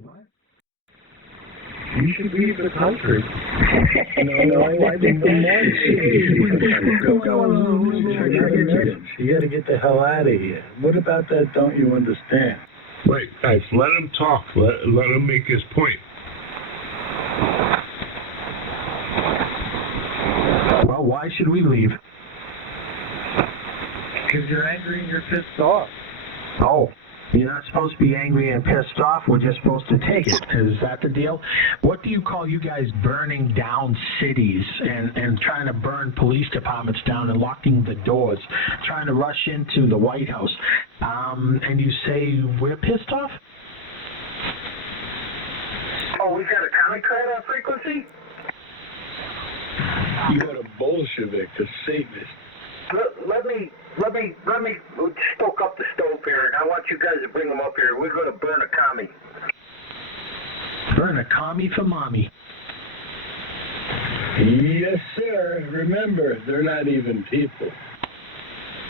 What? You should leave the country. No, I think the march should go on. You gotta get the hell out of here. What about that don't you understand? Wait, guys, let him talk. Let him make his point. Well, why should we leave? Because you're angry and you're pissed off. Oh. You're not supposed to be angry and pissed off. We're just supposed to take it. Is that the deal? What do you call you guys burning down cities and trying to burn police departments down and locking the doors, trying to rush into the White House, and you say we're pissed off? Oh, we've got a contract on frequency? You got a Bolshevik, a Satanist. Let me stoke up the stove here, and I want you guys to bring them up here. We're going to burn a commie. Burn a commie for mommy. Yes, sir. Remember, they're not even people.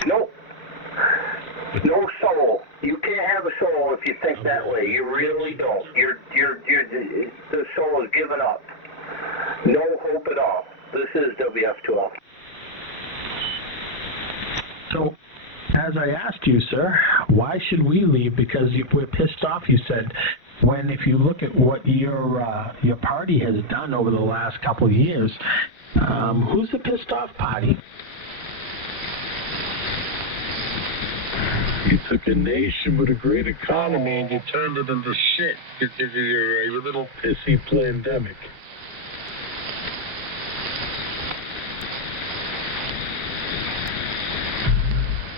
Nope. No soul. You can't have a soul if you think that way. You really don't. The soul is given up. No hope at all. This is WF12. So, as I asked you, sir, why should we leave? Because we're pissed off, you said. When, if you look at what your party has done over the last couple of years, who's the pissed off party? You took a nation with a great economy and you turned it into shit because of your little pissy pandemic.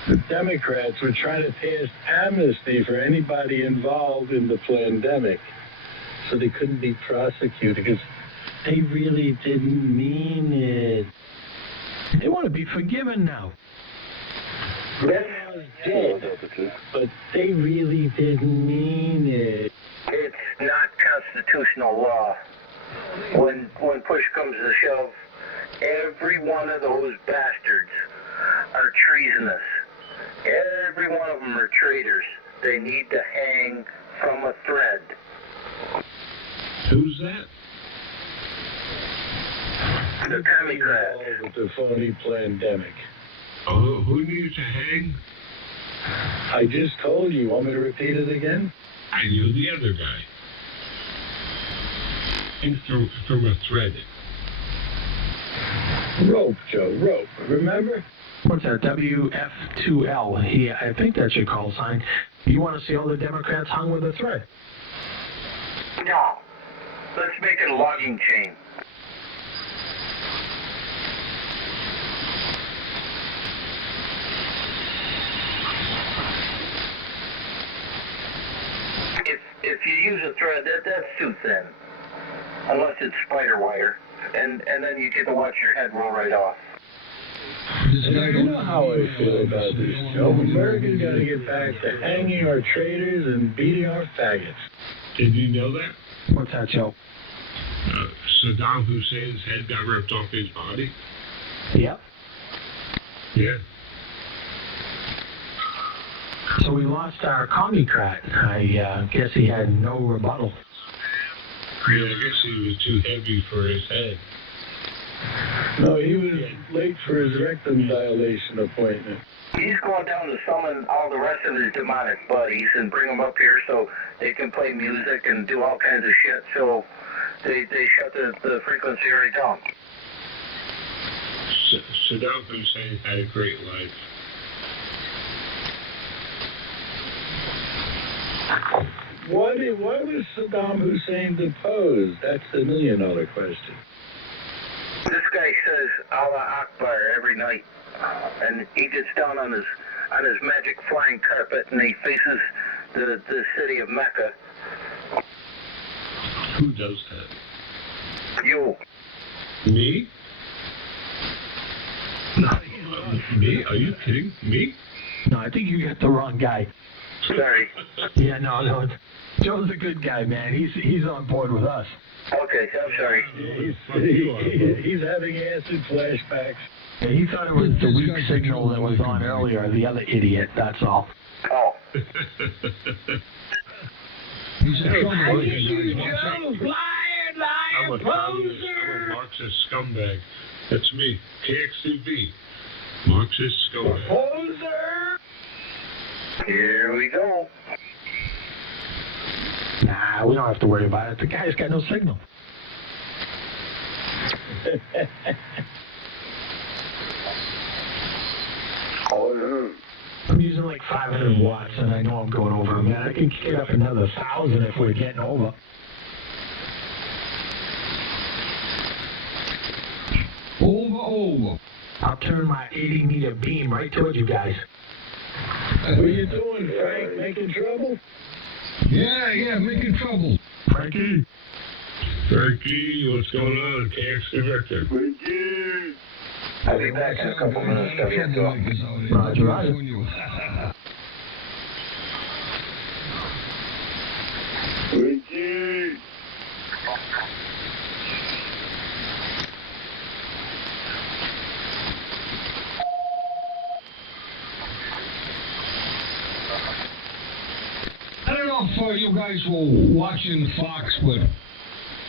The Democrats were trying to pass amnesty for anybody involved in the pandemic so they couldn't be prosecuted because they really didn't mean it. They want to be forgiven now. That's dead. But they really didn't mean it. It's not constitutional law. When push comes to shove, every one of those bastards are treasonous. Every one of them are traitors. They need to hang from a thread. Who's that? The Democrats. With the phony pandemic. Oh, who needs to hang? I just told you. Want me to repeat it again? I knew the other guy. And from a thread. Rope, Joe, rope. Remember? What's that? WF2L. I think that's your call sign. You want to see all the Democrats hung with a thread? No. Let's make it a logging chain. If you use a thread, that's too thin. Unless it's spider wire. And then you get to watch your head roll right off. You know how I feel about this, Joe. America's got to get back to hanging our traitors and beating our faggots. Did you know that? What's that, Joe? Saddam Hussein's head got ripped off his body? Yep. Yeah. So we lost our commie-crat. I guess he had no rebuttal. Yeah, I guess he was too heavy for his head. No, he was late for his rectum dilation appointment. He's going down to summon all the rest of his demonic buddies and bring them up here so they can play music and do all kinds of shit. So they shut the frequency right down. Saddam Hussein had a great life. Why was Saddam Hussein deposed? That's the $1 million question. This guy says Allah Akbar every night, and he gets down on his magic flying carpet and he faces the city of Mecca. Who does that? You. Me? No, me? Are you kidding? Me? No, I think you got the wrong guy. Sorry. Yeah, no. Joe's a good guy, man. He's on board with us. Okay, I'm sorry. He's having acid flashbacks. Yeah, he thought it was the weak signal that was on earlier, the other idiot, that's all. Oh. He's I'm a Marxist scumbag. That's me, KXCV. Marxist scumbag. Poser! Here we go. Nah, we don't have to worry about it. The guy's got no signal. I'm using like 500 watts, and I know I'm going over. Man, I can get up another 1,000 if we're getting over. Over. I'll turn my 80-meter beam right towards you guys. What are you doing, Frank? Making trouble? Yeah, making trouble. Frankie, what's going on? KXC Victor. Frankie! I'll be back in a couple minutes. Roger. Frankie! I don't know if you guys were watching Fox, but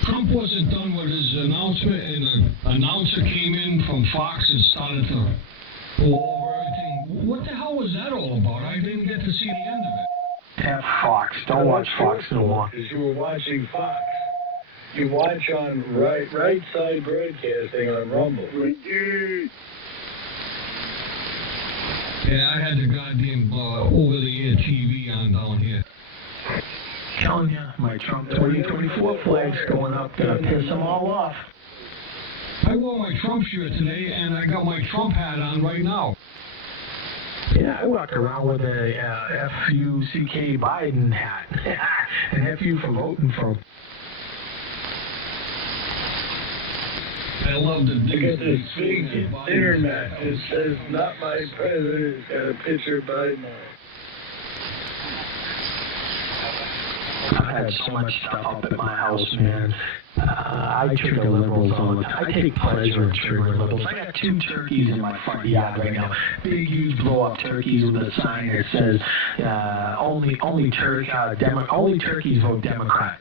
Trump wasn't done with his announcement, and an announcer came in from Fox and started to go over everything. What the hell was that all about? I didn't get to see the end of it. F Fox. Don't watch Fox no more. Because you were watching Fox. You watch on right side broadcasting on Rumble. Yeah, I had the goddamn over-the-air TV on down here. Telling you, my Trump 2024 flag's going up. Gonna piss them all off. I wore my Trump shirt today, and I got my Trump hat on right now. Yeah, I walk around with a F-U-C-K Biden hat. And F you for voting for him. I love the Because this big internet, it says, not my president, it's got a picture of Biden on it. I've had so much stuff up at my house, man. I trigger liberals all the time. I take pleasure in triggering liberals. I got 2 turkeys in my front yard right now. Big, huge blow-up turkeys with a sign that says, only turkeys vote Democrat.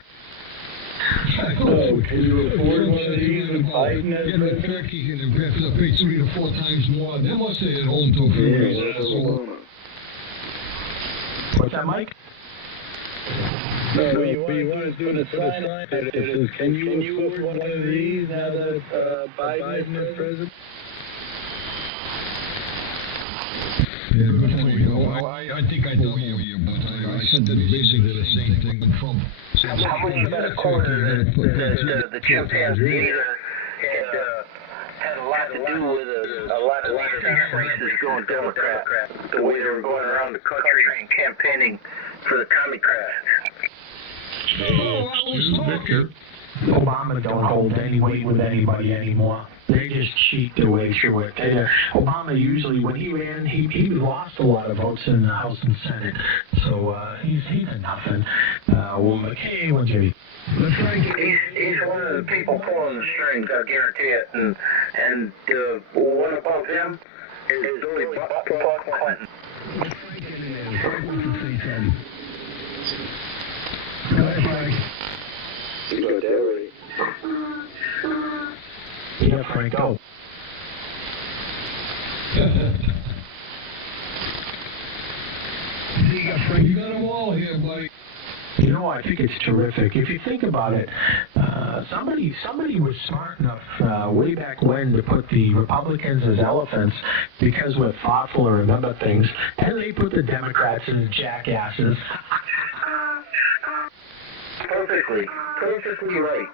Oh, can you afford one of these with Biden as the president? turkeys and they have to pay 3 to 4 times more. They must stay at home till a few days. What's that, Mike? No, you want to do the sign that says, can you afford one of these now that Biden is president? Yeah, good for you. I think I know you, but I said basically the same thing with Trump. How much of that quarter the chimpanzee had a lot to do with a lot of Senate races going Democrat, the way they were going around the country and campaigning for the Democrats. Obama don't hold any weight with anybody anymore. They just cheat their way through it. Obama usually, when he ran, he lost a lot of votes in the House and Senate. So he's a nothing. Hey, what, Jimmy? He's one of the people pulling the strings, I guarantee it. And one above him is only Buck Clinton. You got that right. Yeah, Frank, go. You got them all here, buddy. You know, I think it's terrific. If you think about it, somebody was smart enough way back when to put the Republicans as elephants because we're thoughtful and remember things, and they put the Democrats as jackasses. Perfectly right.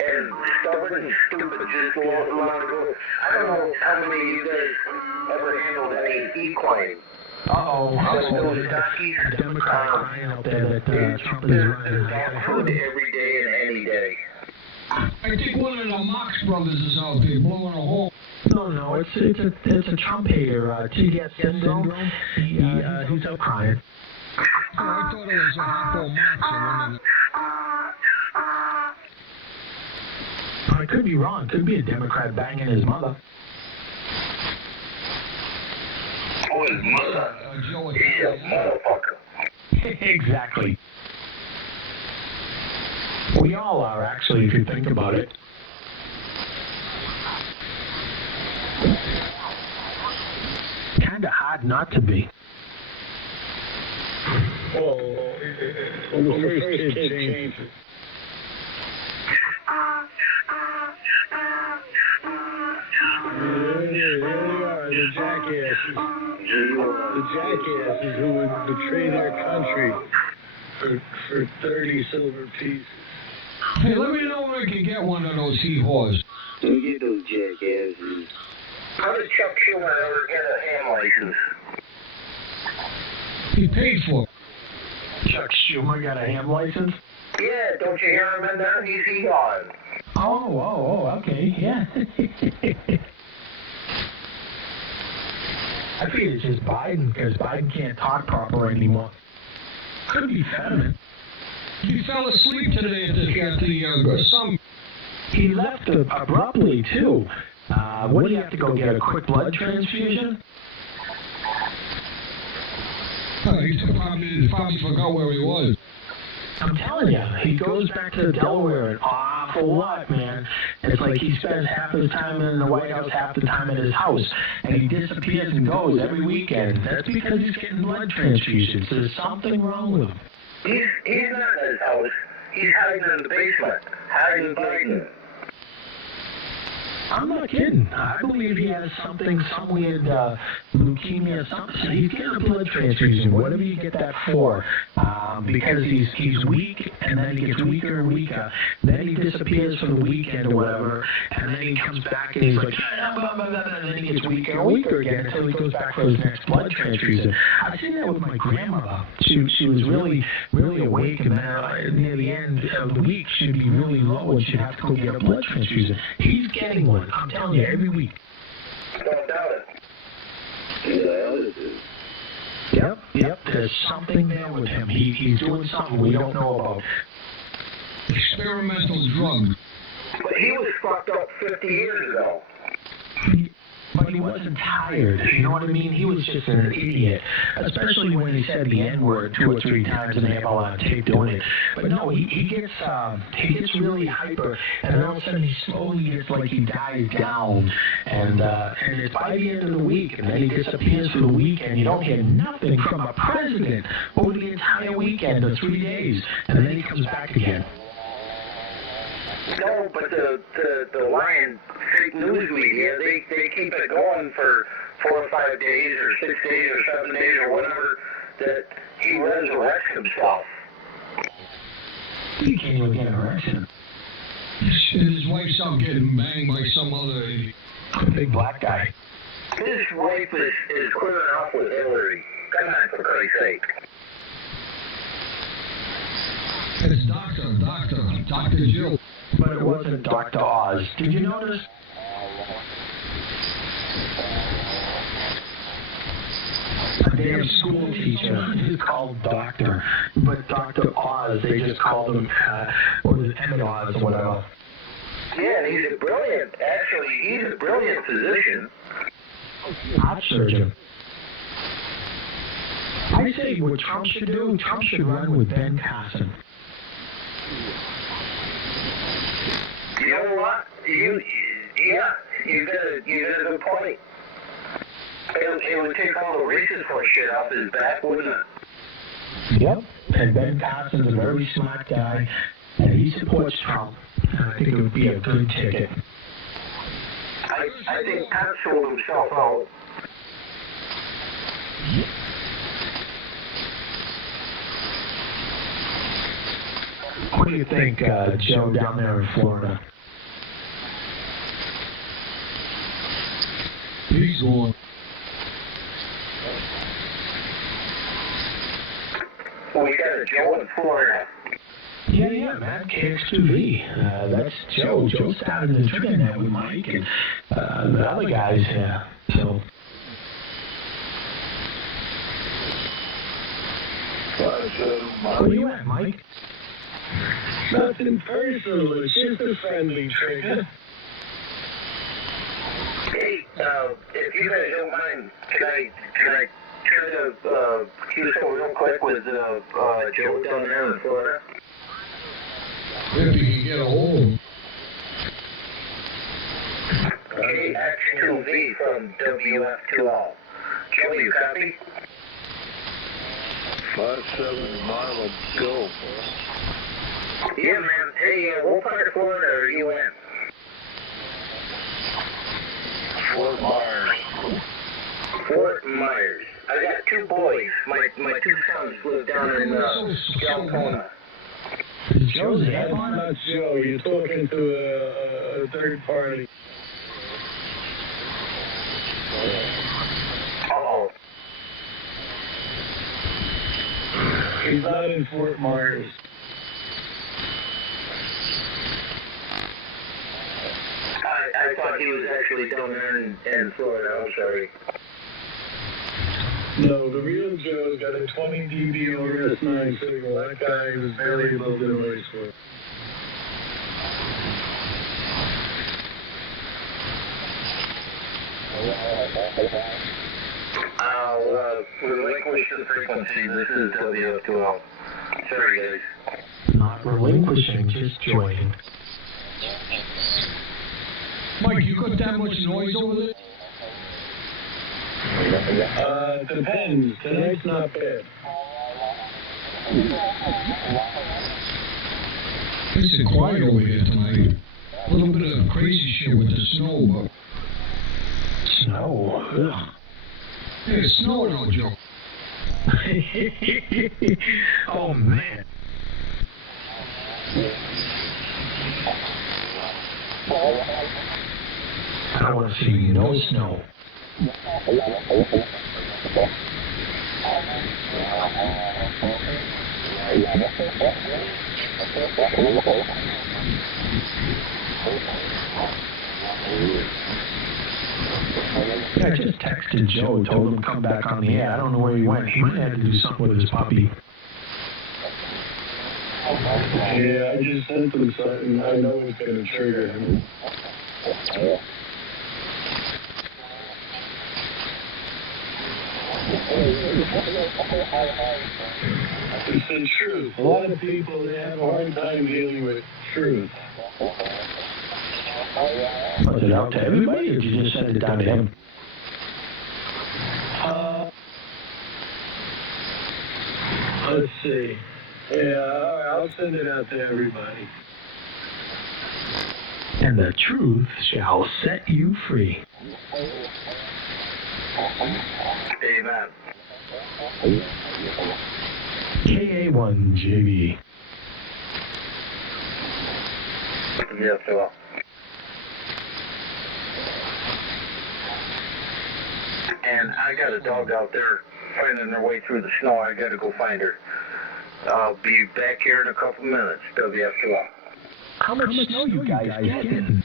And stubborn and stupid just long ago. I don't know how many of you guys ever handled any equine. There's a Democrat crying out there that Trump is running. Food every day and any day. I think one of the Marx brothers is out there blowing a hole. No, it's a Trump hater. TDS syndrome. He's out crying. Oh, I thought it was a Harpo Marx. I could be wrong. Could be a Democrat banging his mother. Oh, his mother. He's a motherfucker. Exactly. We all are, actually, if you think about it. Kind of hard not to be. Well, when the first kid changed it. Here they are, the jackasses. The jackasses who would betray their country for 30 silver pieces. Hey, let me know when I can get one of those he-haws. Don't get those jackasses. How did Chuck Schumer ever get a ham license? He paid for it. Chuck Schumer got a ham license? Yeah, don't you hear him in there? He's on. Oh, okay, yeah. I figured it's just Biden, because Biden can't talk proper anymore. Could be feminine. He fell asleep today at the summit. He left abruptly, too. What do you have to go get, a quick blood transfusion? He probably forgot where he was. I'm telling you, he goes back to Delaware an awful lot, man. It's like he spends half his time in the White House, half the time at his house, and he disappears and goes every weekend. That's because he's getting blood transfusions. There's something wrong with him. He's not in his house. He's hiding in the basement, hiding Biden. I'm not kidding. I believe he has some weird leukemia or something. So he's getting a blood transfusion, whatever you get that for, because he's weak, and then he gets weaker and weaker. Then he disappears for the weekend or whatever, and then he comes back and he's like, and then he gets weaker and weaker again until he goes back for his next blood transfusion. I've seen that with my grandmother. She was really, really awake, and then near the end of the week, she'd be really low, and she'd have to go get a blood transfusion. He's getting one. I'm telling you, every week. Don't doubt it. Yep. There's something there with him. He's doing something we don't know about. Experimental drug. But he was fucked up 50 years ago. But he wasn't tired. You know what I mean? He was just an idiot. Especially when he said the N-word 2 or 3 times and they have all on tape doing it. But no, he gets really hyper, and then all of a sudden he slowly gets like he dies down. And it's by the end of the week, and then he disappears for the weekend. You don't hear nothing from a president over the entire weekend or 3 days. And then he comes back again. No, but the lying fake news media, they keep it going for 4 or 5 days or 6 days or 7 days or whatever, that he resurrects himself. He can't even get an erection. And his wife's out getting banged by some other big black guy. His wife is clearing off with Hillary. Come on, for Christ's sake. It's Dr. Jill. But it wasn't Dr. Oz. Did you notice? A damn school teacher is called Doctor. But Dr. Oz, they just called him, Emmett Oz or whatever. Yeah, he's a brilliant physician. Heart surgeon. I say what Trump should do, Trump should run with Ben Carson. You know what? You got a good point. It would take all the racist shit off his back, wouldn't it? Yep. And Ben Carson's a very smart guy, and he supports Trump. And I think it would be a good ticket. I think Pat sold himself out. What do you think, Joe, down there in Florida? He's on. We got a Joe in Florida. Yeah, man, KX2V. That's Joe. Joe started the internet with Mike and the other guys here. So. Where you at, Mike? Nothing personal, it's just a friendly trigger. Hey, if you guys don't mind, can I try to QSO real quick with Joe down there in Florida? If you can get a hold of him. KX2V from WF2L. Joe, you copy? 57 mile go. Yeah, man. Hey, what part of Florida are you in? Fort Myers. Fort Myers. I got two boys. My two sons live down in Galtona. Joe's That's not Joe. You're talking to a third party. Oh. He's not in Fort Myers. I thought he was actually down there in Florida. I'm sorry. No, the real Joe's got a 20 dB over S9 signal. That guy was barely above the noise floor. I'll relinquish the frequency. This is WF2L. Sorry, guys. Not relinquishing, just joining. Mike, you got that much noise over there? Depends. Tonight's not bad. It's quiet over here tonight. A little bit of crazy shit with the snow, but... Snow? Ugh. Hey, it's snowing out, Joe. Oh, man. I want to see no snow. Yeah, I just texted Joe, told him to come back on the air. I don't know where he went. He might have to do something with his puppy. Yeah, I just sent him something. I know it's going to trigger him. It's the truth. A lot of people, they have a hard time dealing with truth. Was it out to everybody, or did you just send it down to him? Let's see. Yeah, all right, I'll send it out to everybody. And the truth shall set you free. Amen. KA1JB. WF2L. And I got a dog out there finding her way through the snow. I got to go find her. I'll be back here in a couple minutes. WF2L. How much snow you guys getting?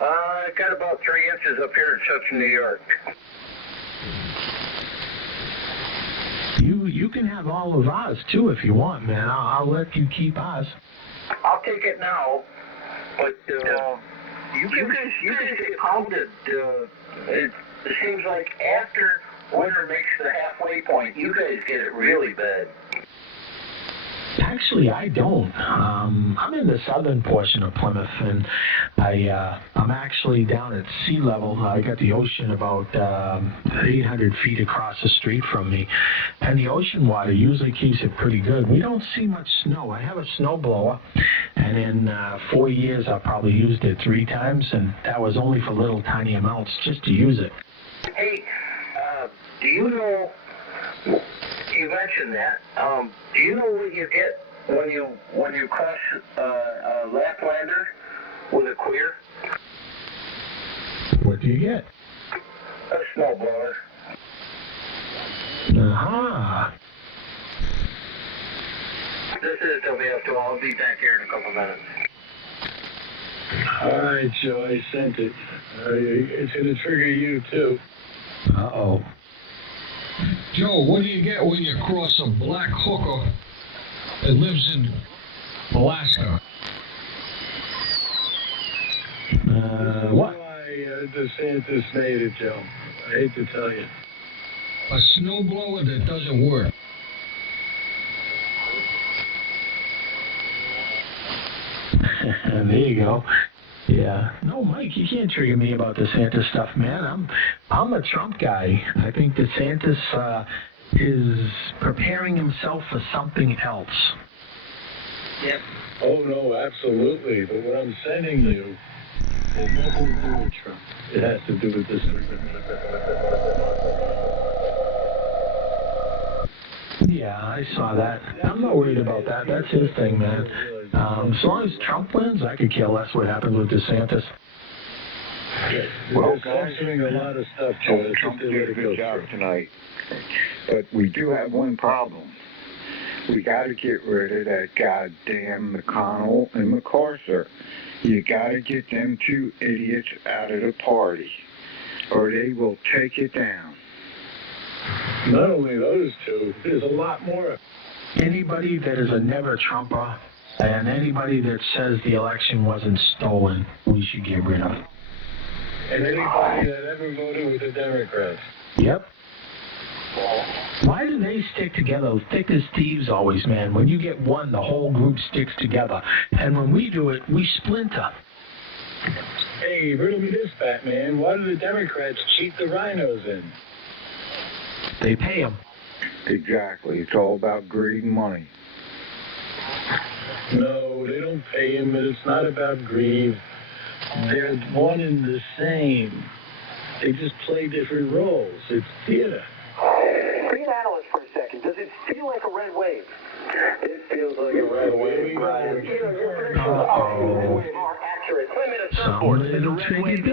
I got about 3 inches up here in Southern New York. You can have all of ours too if you want, man. I'll let you keep ours. I'll take it now, but you guys get pounded. It seems like after winter makes the halfway point, you guys get it really bad. Actually, I don't. I'm in the southern portion of Plymouth, and I'm actually down at sea level. I got the ocean about 800 feet across the street from me, and the ocean water usually keeps it pretty good. We don't see much snow. I have a snow blower, and in 4 years I've probably used it 3 times, and that was only for little tiny amounts just to use it. Hey, do you know? You mentioned that. Do you know what you get when you cross a Laplander with a queer? What do you get? A snowblower. Aha. This is WF2. I'll be back here in a couple minutes. All right, Joe, I sent it. It's going to trigger you, too. Uh-oh. Joe, what do you get when you cross a black hooker that lives in Alaska? What? Why DeSantis made it, Joe. I hate to tell you. A snowblower that doesn't work. And there you go. Yeah. No, Mike, you can't trigger me about DeSantis stuff, man. I'm a Trump guy. I think DeSantis is preparing himself for something else. Yep. Oh, no, absolutely. But what I'm sending you has nothing to do with Trump. It has to do with this. Yeah, I saw that. I'm not worried about that. That's his thing, man. As long as Trump wins, I could care less what happens with DeSantis. Well, guys, censoring a lot of stuff, Joe. Trump did a good job tonight. But we do have one problem. We got to get rid of that goddamn McConnell and MacArthur. You got to get them two idiots out of the party, or they will take it down. Not only those two, there's a lot more. Anybody that is a never Trumper and anybody that says the election wasn't stolen, we should get rid of. And anybody that ever voted with the Democrats. Yep. Why do they stick together thick as thieves always, man? When you get one, the whole group sticks together. And when we do it, we splinter. Hey, riddle me this, Batman. Why do the Democrats cheat the rhinos in? They pay them. Exactly. It's all about greed and money. No, they don't pay him, and it's not about greed. They're one and the same. They just play different roles. It's theater. Be an analyst for a second. Does it feel like a red wave? It feels like a red wave. Are accurate. Limit of surfboards is a red wave.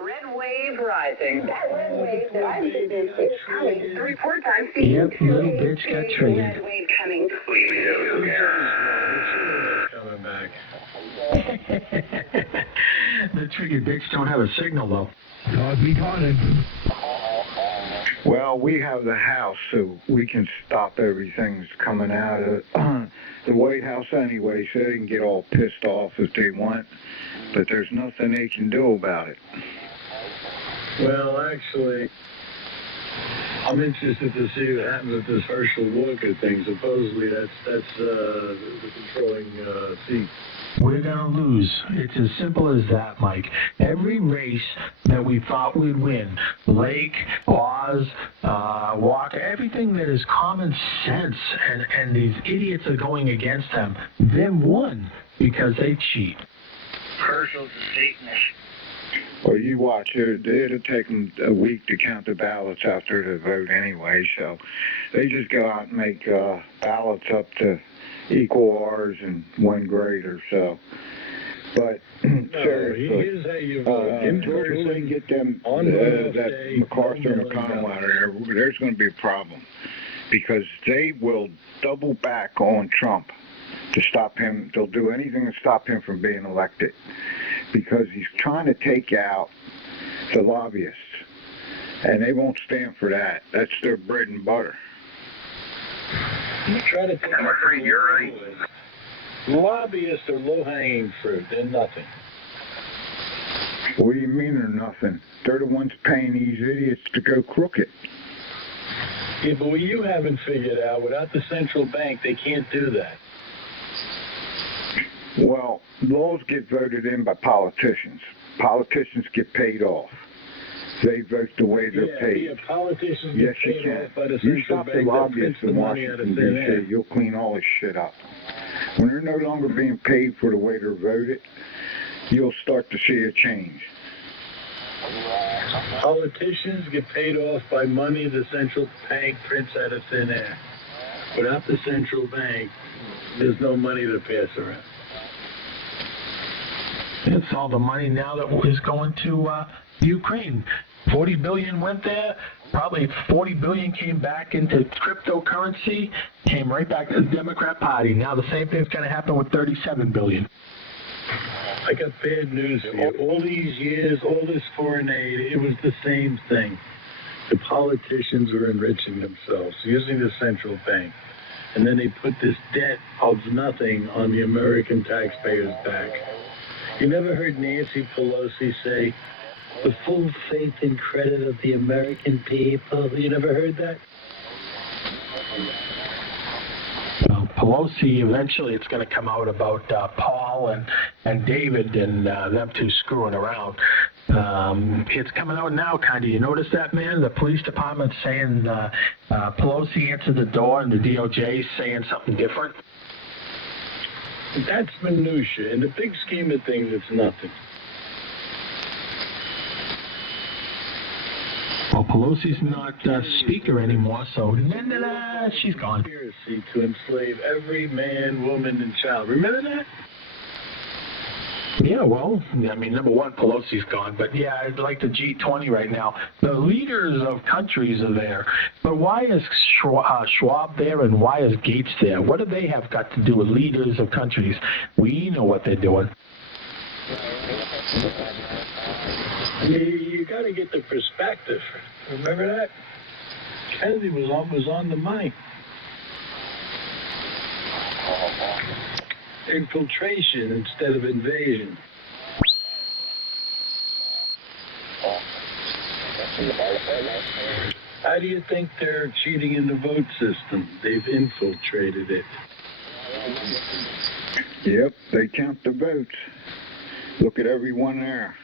Red wave rising. That red wave that I suspect is coming 3-4 times. Yep, little bitch got triggered. Red wave coming. Coming back. The triggered bitch don't have a signal, though. God be haunted. Well, we have the House, so we can stop everything that's coming out of the White House anyway, so they can get all pissed off if they want, but there's nothing they can do about it. Well, actually, I'm interested to see what happens with this Herschel Walker thing. Supposedly, that's the controlling seat. We're going to lose. It's as simple as that, Mike. Every race that we thought we'd win, Lake, Oz, Walker, everything that is common sense, and these idiots are going against them, them won because they cheat. Herschel's a Satanist. Well, you watch, it'll take them a week to count the ballots after the vote anyway, so they just go out and make ballots up to equal ours and one greater, so. But seriously, here's how you vote. Until they get them, that MacArthur and McConnell out of there, there's going to be a problem. Because they will double back on Trump to stop him. They'll do anything to stop him from being elected. Because he's trying to take out the lobbyists. And they won't stand for that. That's their bread and butter. You try to take I'm afraid you're right. Lobbyists are low-hanging fruit. They're nothing. What do you mean they're nothing? They're the ones paying these idiots to go crooked. Yeah, but what you haven't figured out, without the central bank, they can't do that. Well, laws get voted in by politicians. Politicians get paid off. They vote the way they're paid. Yeah, politicians Yes, get you paid can. off by the You central stop the bank that lobbyists prints the in money out of Washington, thin air. D.C., you'll clean all this shit up. When they're no longer being paid for the way they're voted, you'll start to see a change. Politicians get paid off by money the central bank prints out of thin air. Without the central bank, there's no money to pass around. It's all the money now that is going to Ukraine. 40 billion went there. Probably 40 billion came back into cryptocurrency, came right back to the Democrat Party. Now the same thing's going to happen with 37 billion. I got bad news for you. All these years, all this foreign aid, it was the same thing. The politicians were enriching themselves using the central bank. And then they put this debt of nothing on the American taxpayers' back. You never heard Nancy Pelosi say, the full faith and credit of the American people? You never heard that? Well, Pelosi, eventually it's going to come out about Paul and David and them two screwing around. It's coming out now, kind of. You notice that, man? The police department saying Pelosi answered the door and the DOJ saying something different. That's minutia. In the big scheme of things, it's nothing. Well, Pelosi's not speaker anymore, so she's gone. Conspiracy to enslave every man, woman, and child. Remember that? Yeah, well, I mean, number one, Pelosi's gone, but yeah, I'd like the G20 right now. The leaders of countries are there, but why is Schwab there and why is Gates there? What do they have got to do with leaders of countries? We know what they're doing. You got to get the perspective. Remember that? Kennedy was on the mic. Infiltration instead of invasion. How do you think they're cheating in the vote system? They've infiltrated it. Yep, they count the votes. Look at everyone there.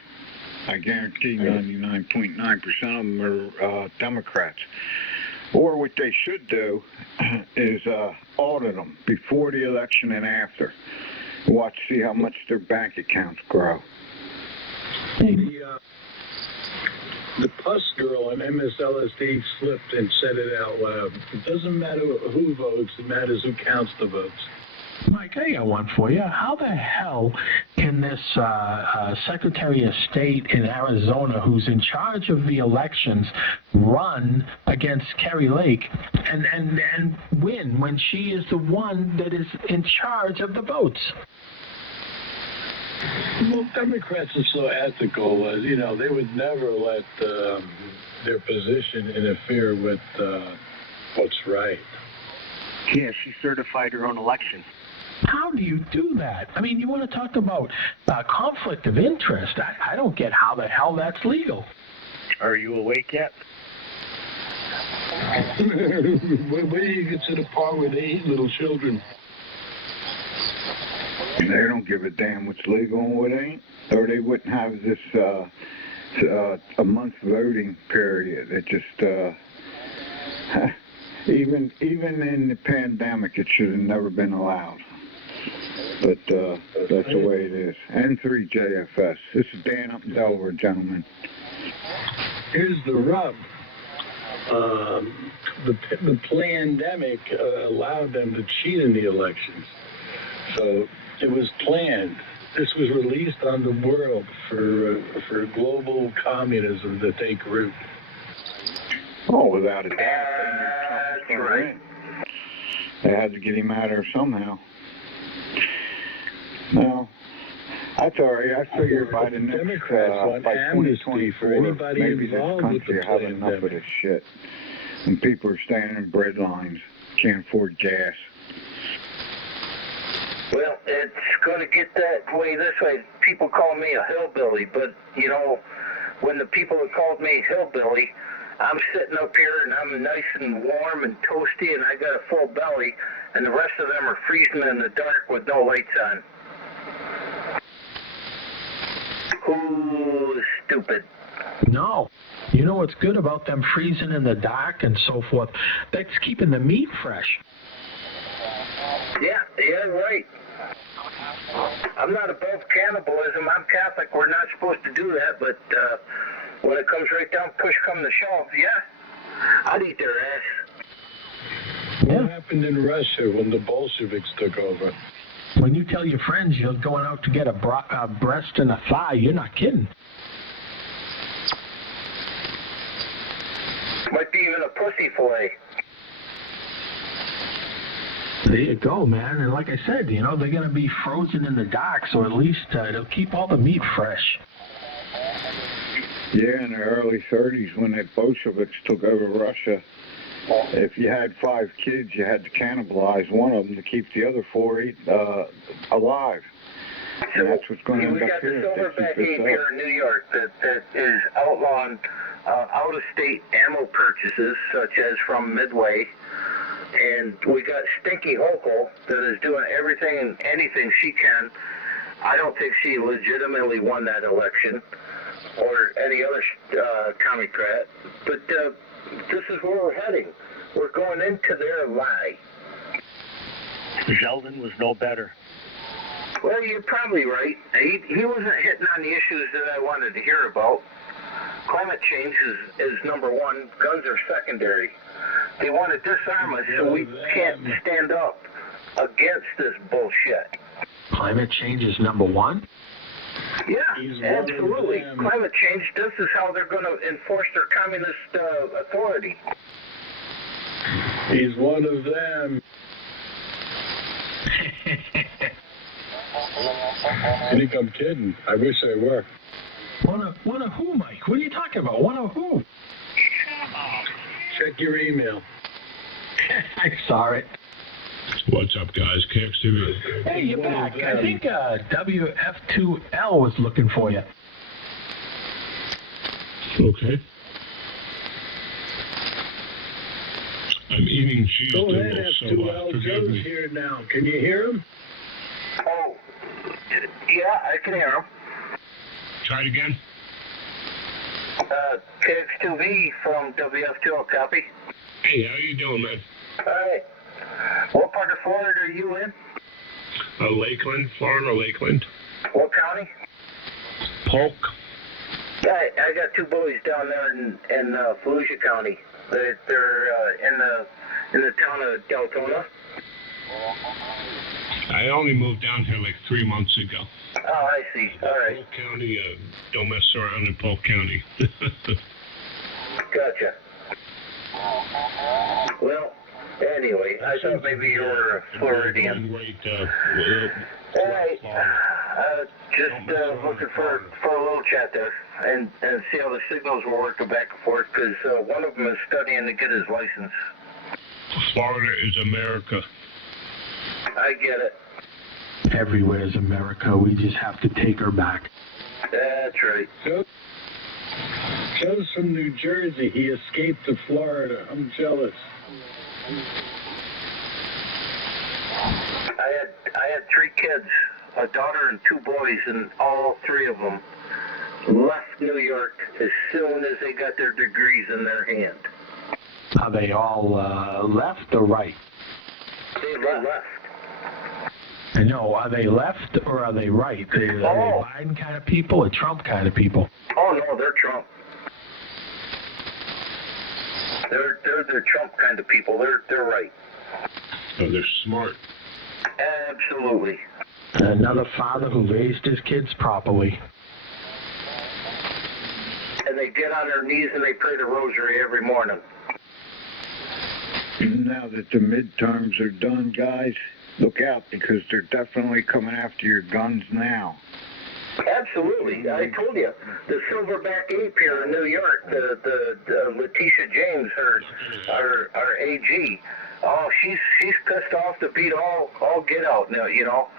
I guarantee 99.9% of them are Democrats. Or what they should do is audit them before the election and after. See how much their bank accounts grow. The Puss girl on MSLSD slipped and said it out loud. It doesn't matter who votes, it matters who counts the votes. Mike, I got one for you. How the hell can this Secretary of State in Arizona, who's in charge of the elections, run against Kerry Lake and win when she is the one that is in charge of the votes? Well, Democrats are so ethical, they would never let their position interfere with what's right. Yeah, she certified her own election. How do you do that? I mean, you want to talk about conflict of interest. I don't get how the hell that's legal. Are you awake yet? Where do you get to the part where they eat little children? They don't give a damn what's legal and what ain't, or they wouldn't have this a month voting period. It just even in the pandemic, it should have never been allowed. But that's the way it is. N3JFS. This is Dan up in Delaware, gentlemen. Here's the rub. The pandemic allowed them to cheat in the elections. So it was planned. This was released on the world for global communism to take root. Oh, without a doubt. They knew Trump was going to win. They had to get him out of there somehow. No, that's all right. I figure by the next, by 2024, maybe this country will have enough of this shit. And people are standing in bread lines, can't afford gas. Well, it's going to get that way this way. People call me a hillbilly, but, when the people that called me hillbilly, I'm sitting up here and I'm nice and warm and toasty and I got a full belly, and the rest of them are freezing in the dark with no lights on. Who's stupid? No. You know what's good about them freezing in the dark and so forth? That's keeping the meat fresh. Yeah, right. I'm not above cannibalism. I'm Catholic. We're not supposed to do that, but when it comes right down, push come to shove, yeah, I'd eat their ass. What happened in Russia when the Bolsheviks took over? When you tell your friends you're going out to get a breast and a thigh, you're not kidding. Might be even a pussy fillet. There you go, man. And like I said, they're going to be frozen in the dark, so at least it'll keep all the meat fresh. Yeah, in the early 30s when the Bolsheviks took over Russia, if you had 5 kids, you had to cannibalize one of them to keep the other 4 alive. And that's what's going to end up here. We got the silverback ape here in New York that is outlawing out-of-state ammo purchases, such as from Midway, And we got Stinky Hochul that is doing everything and anything she can. I don't think she legitimately won that election or any other Commie-crat. But this is where we're heading. We're going into their lie. Zeldin was no better. Well, you're probably right. He wasn't hitting on the issues that I wanted to hear about. Climate change is number one. Guns are secondary. They want to disarm us so we can't stand up against this bullshit. Climate change is number one? Yeah, absolutely. Climate change, this is how they're going to enforce their communist authority. He's one of them. You think I'm kidding? I wish I were. One of who, Mike? What are you talking about? One of who? Check your email. I saw it. What's up, guys? KXTV. Hey, you're back. I think WF2L was looking for you. Okay. I'm eating cheese Go ahead, doodles, so F2L. forgive Joe's me. here now. Can you hear him? Oh, yeah, I can hear him. Try it again. KX2V from WF2L, copy. Hey, how you doing, man? Alright. What part of Florida are you in? Lakeland, Florida, Lakeland. What county? Polk. I got two boys down there in Volusia County. They're in the town of Deltona. I only moved down here like 3 months ago. Oh, I see. All right. Polk County, don't mess around in Polk County. Gotcha. Well, anyway, I thought maybe you were a Floridian. All right. Just looking for a little chat there and see how the signals were working back and forth, because one of them is studying to get his license. Florida is America. I get it. Everywhere is America. We just have to take her back. That's right. Joe's from New Jersey. He escaped to Florida. I'm jealous. I had 3 kids, a daughter and 2 boys, and all 3 of them left New York as soon as they got their degrees in their hand. Are they all left or right? They left. No, are they left or are they right? Are they Biden kind of people or Trump kind of people? Oh no, they're Trump. They're the Trump kind of people. They're right. Oh, they're smart. Absolutely. Another father who raised his kids properly. And they get on their knees and they pray the rosary every morning. Now that the midterms are done, guys, look out, because they're definitely coming after your guns now. Absolutely. I told you, the silverback ape here in New York, the Letitia James, our AG, oh, she's pissed off to beat all get out now, you know.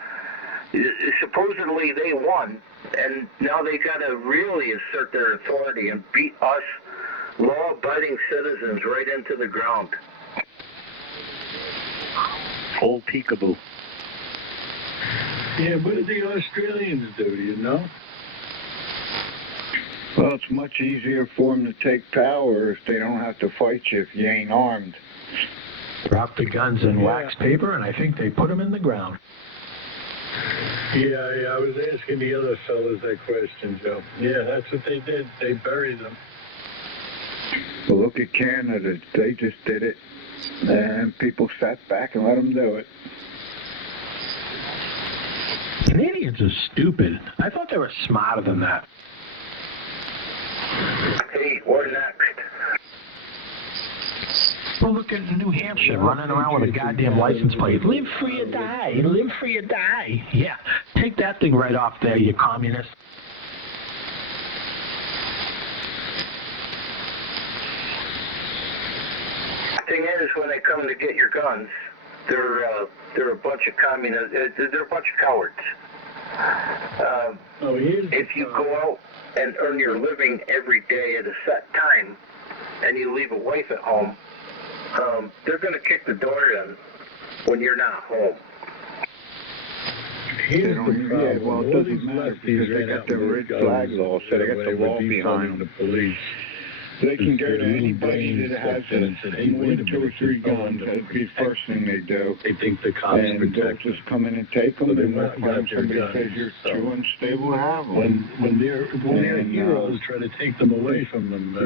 Supposedly they won, and now they got to really assert their authority and beat us law-abiding citizens right into the ground. Whole peekaboo. Yeah, what did the Australians do, do you know? Well, it's much easier for them to take power if they don't have to fight you if you ain't armed. Drop the guns in wax paper, and I think they put them in the ground. Yeah, I was asking the other fellas that question, Joe. Yeah, that's what they did. They buried them. Well, look at Canada. They just did it, and people sat back and let them do it. Canadians are stupid. I thought they were smarter than that. Hey, what next? Well, look at New Hampshire running around with a goddamn license plate. Live free or die. Live free or die. Yeah, take that thing right off there, you communist. Thing is, when they come to get your guns, they're a bunch of communists. They're a bunch of cowards. If you go out and earn your living every day at a set time, and you leave a wife at home, they're going to kick the door in when you're not home. Here's the problem. Yeah, well, it doesn't matter because they got the red flag law, so they got the law behind them. The police. They can go to anybody that has more than 2 or 3 guns. That'd be the first thing they do. They think the cops And they'll just come in and take them. They won't find somebody that says you're too unstable to have them. When their heroes try to take them away from them,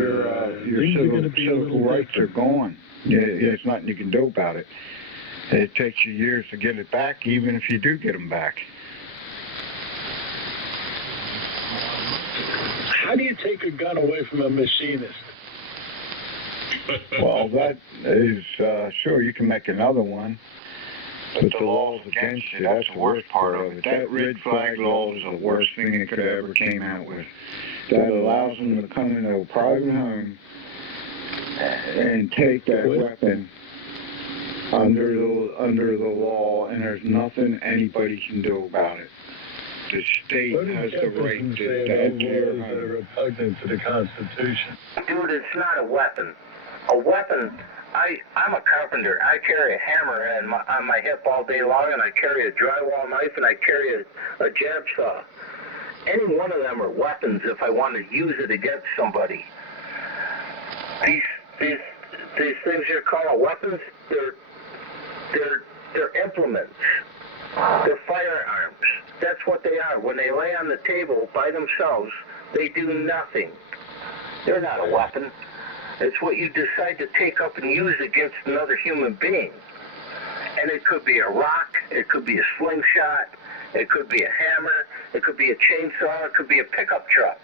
your civil rights are gone. Yeah, there's nothing you can do about it. It takes you years to get it back, even if you do get them back. How do you take a gun away from a machinist? Well, that is, sure, you can make another one, but the law's against you. That's the worst part of it. That red flag law is the worst thing they could have ever came out with. That allows them to come into a private home and take that weapon under the law, and there's nothing anybody can do about it. The state has the right to enter your home. That are repugnant to the Constitution. Dude, it's not a weapon. A weapon, I'm a carpenter. I carry a hammer on my hip all day long, and I carry a drywall knife, and I carry a jab saw. Any one of them are weapons if I want to use it against somebody. These things you're calling weapons, they're implements. They're firearms. That's what they are. When they lay on the table by themselves, they do nothing. They're not a weapon. It's what you decide to take up and use against another human being. And it could be a rock, it could be a slingshot, it could be a hammer, it could be a chainsaw, it could be a pickup truck.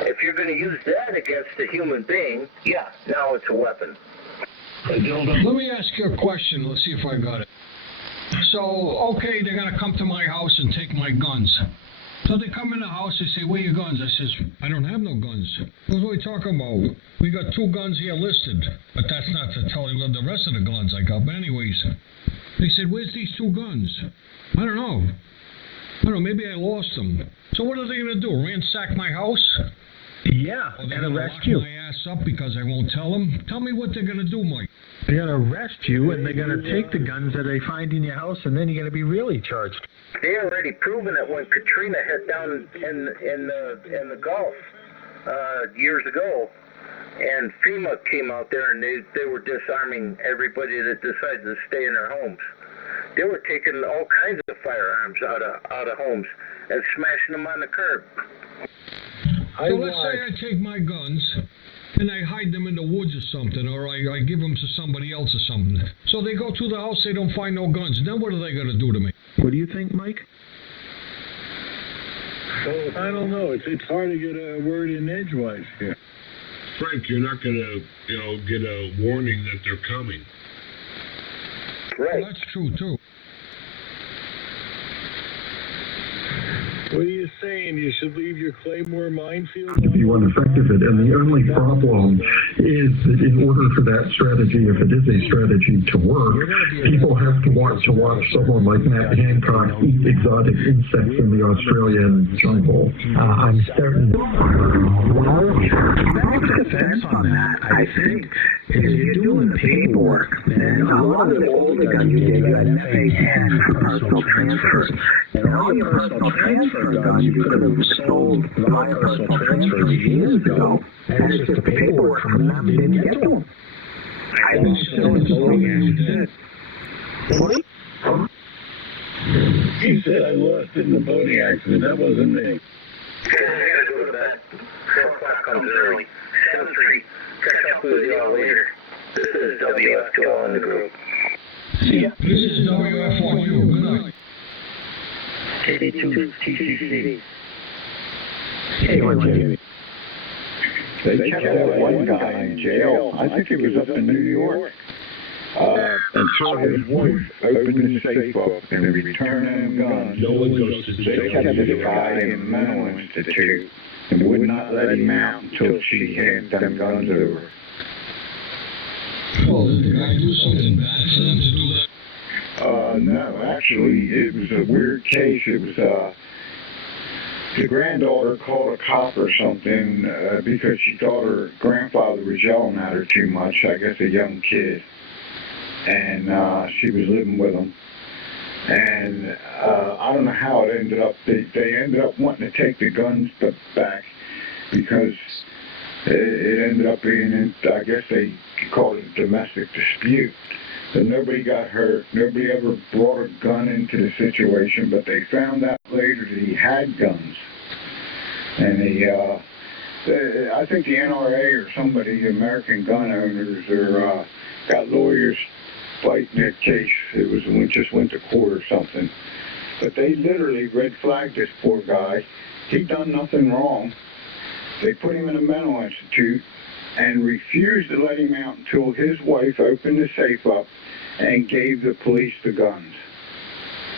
If you're going to use that against a human being, yeah, now it's a weapon. Let me ask you a question. Let's see if I got it. So, okay, they're going to come to my house and take my guns. So they come in the house, they say, where are your guns? I says, I don't have no guns. What are we talking about? We got 2 guns here listed. But that's not to tell you the rest of the guns I got. But anyways, they said, where's these 2 guns? I don't know, maybe I lost them. So what are they going to do, ransack my house? Yeah, and arrest you. My ass up because I won't tell them? Tell me what they're going to do, Mike. They're going to arrest you, and they're going to take the guns that they find in your house, and then you're going to be really charged. They already proven it when Katrina hit down in the Gulf years ago, and FEMA came out there and they were disarming everybody that decided to stay in their homes. They were taking all kinds of firearms out of homes and smashing them on the curb. So let's say I take my guns and I hide them in the woods or something, or I give them to somebody else or something. So they go to the house, they don't find no guns. Then what are they going to do to me? What do you think, Mike? Well, I don't know. It's hard to get a word in edgewise here. Frank, you're not going to, get a warning that they're coming. Right. Well, that's true, too. What are you saying? You should leave your Claymore minefield? To be one effective at. And the only problem is that in order for that strategy, if it is a strategy to work, people have to want to watch someone like Matt Hancock eat exotic insects in the Australian jungle. I'm certain. Back to defense on that, I think, is you're doing the paperwork, and a lot of the older guns you did, you had FA10 for personal transfers, and all your personal transfer guns you could have sold via personal transfers years ago, and it's just the paperwork from them, you didn't get them. I think so and so you did. What? He said I lost in the boating accident. That wasn't me. You gotta go to bed. 4 o'clock comes early. 7-3. Catch up with you all later. This is WF2 on the group. See ya. This is WF4U. Good night. K2 TCC. Hey, Jimmy. They kept that one guy in jail. I think he was up in New York. Until his wife opened the safe up and returned them guns. No one goes to jail. They kept this guy in a mental institute and would not let him out until she handed them guns over. Well, did the guy do something bad for them to do that? No, actually, it was a weird case. It was, the granddaughter called a cop or something because she thought her grandfather was yelling at her too much. I guess a young kid, and she was living with him. And I don't know how it ended up. They ended up wanting to take the guns back because it ended up being, I guess they called it a domestic dispute. So nobody got hurt. Nobody ever brought a gun into the situation, but they found out later that he had guns. And I think the NRA or somebody, the American Gun Owners, got lawyers fighting that case. It just went to court or something. But they literally red flagged this poor guy. He'd done nothing wrong. They put him in a mental institute and refused to let him out until his wife opened the safe up and gave the police the guns.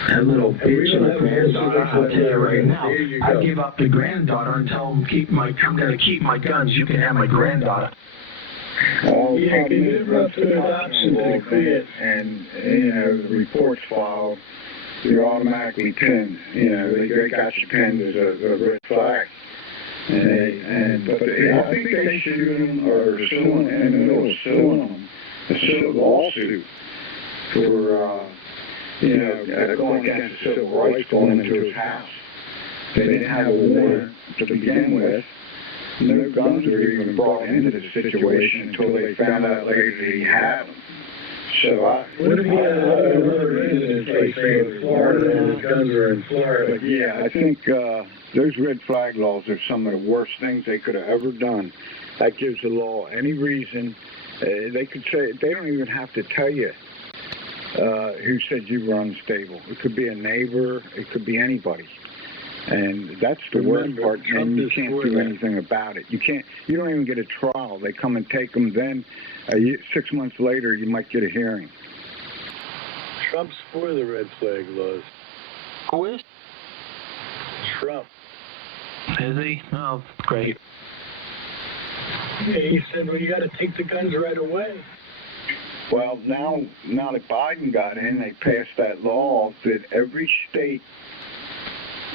That little bitch and the granddaughter, I'll tell you right now, I'd give up the granddaughter and tell them, I'm going to keep my guns, you can have my granddaughter. Yeah, can you run through adoption and, the reports filed, you're automatically pinned. They got you pinned as a red flag. But I think they sued him, or suing, in the middle of suing him, a civil lawsuit for, going against the civil rights, going into his house. They didn't have a warrant to begin with. No guns were even brought into the situation until they found out later that he had them. So what if he had another residence, like say in Florida, and his guns are in Florida? But yeah, I think those red flag laws are some of the worst things they could have ever done. That gives the law any reason. They could say, they don't even have to tell you who said you were unstable. It could be a neighbor, it could be anybody. And that's the worst part, and you can't do anything about it. You don't even get a trial. They come and take them, then 6 months later you might get a hearing. Trump's for the red flag laws. Who is? Trump. Is he? Oh, great. Yeah, he said, well, you got to take the guns right away. Well, now that Biden got in, they passed that law that every state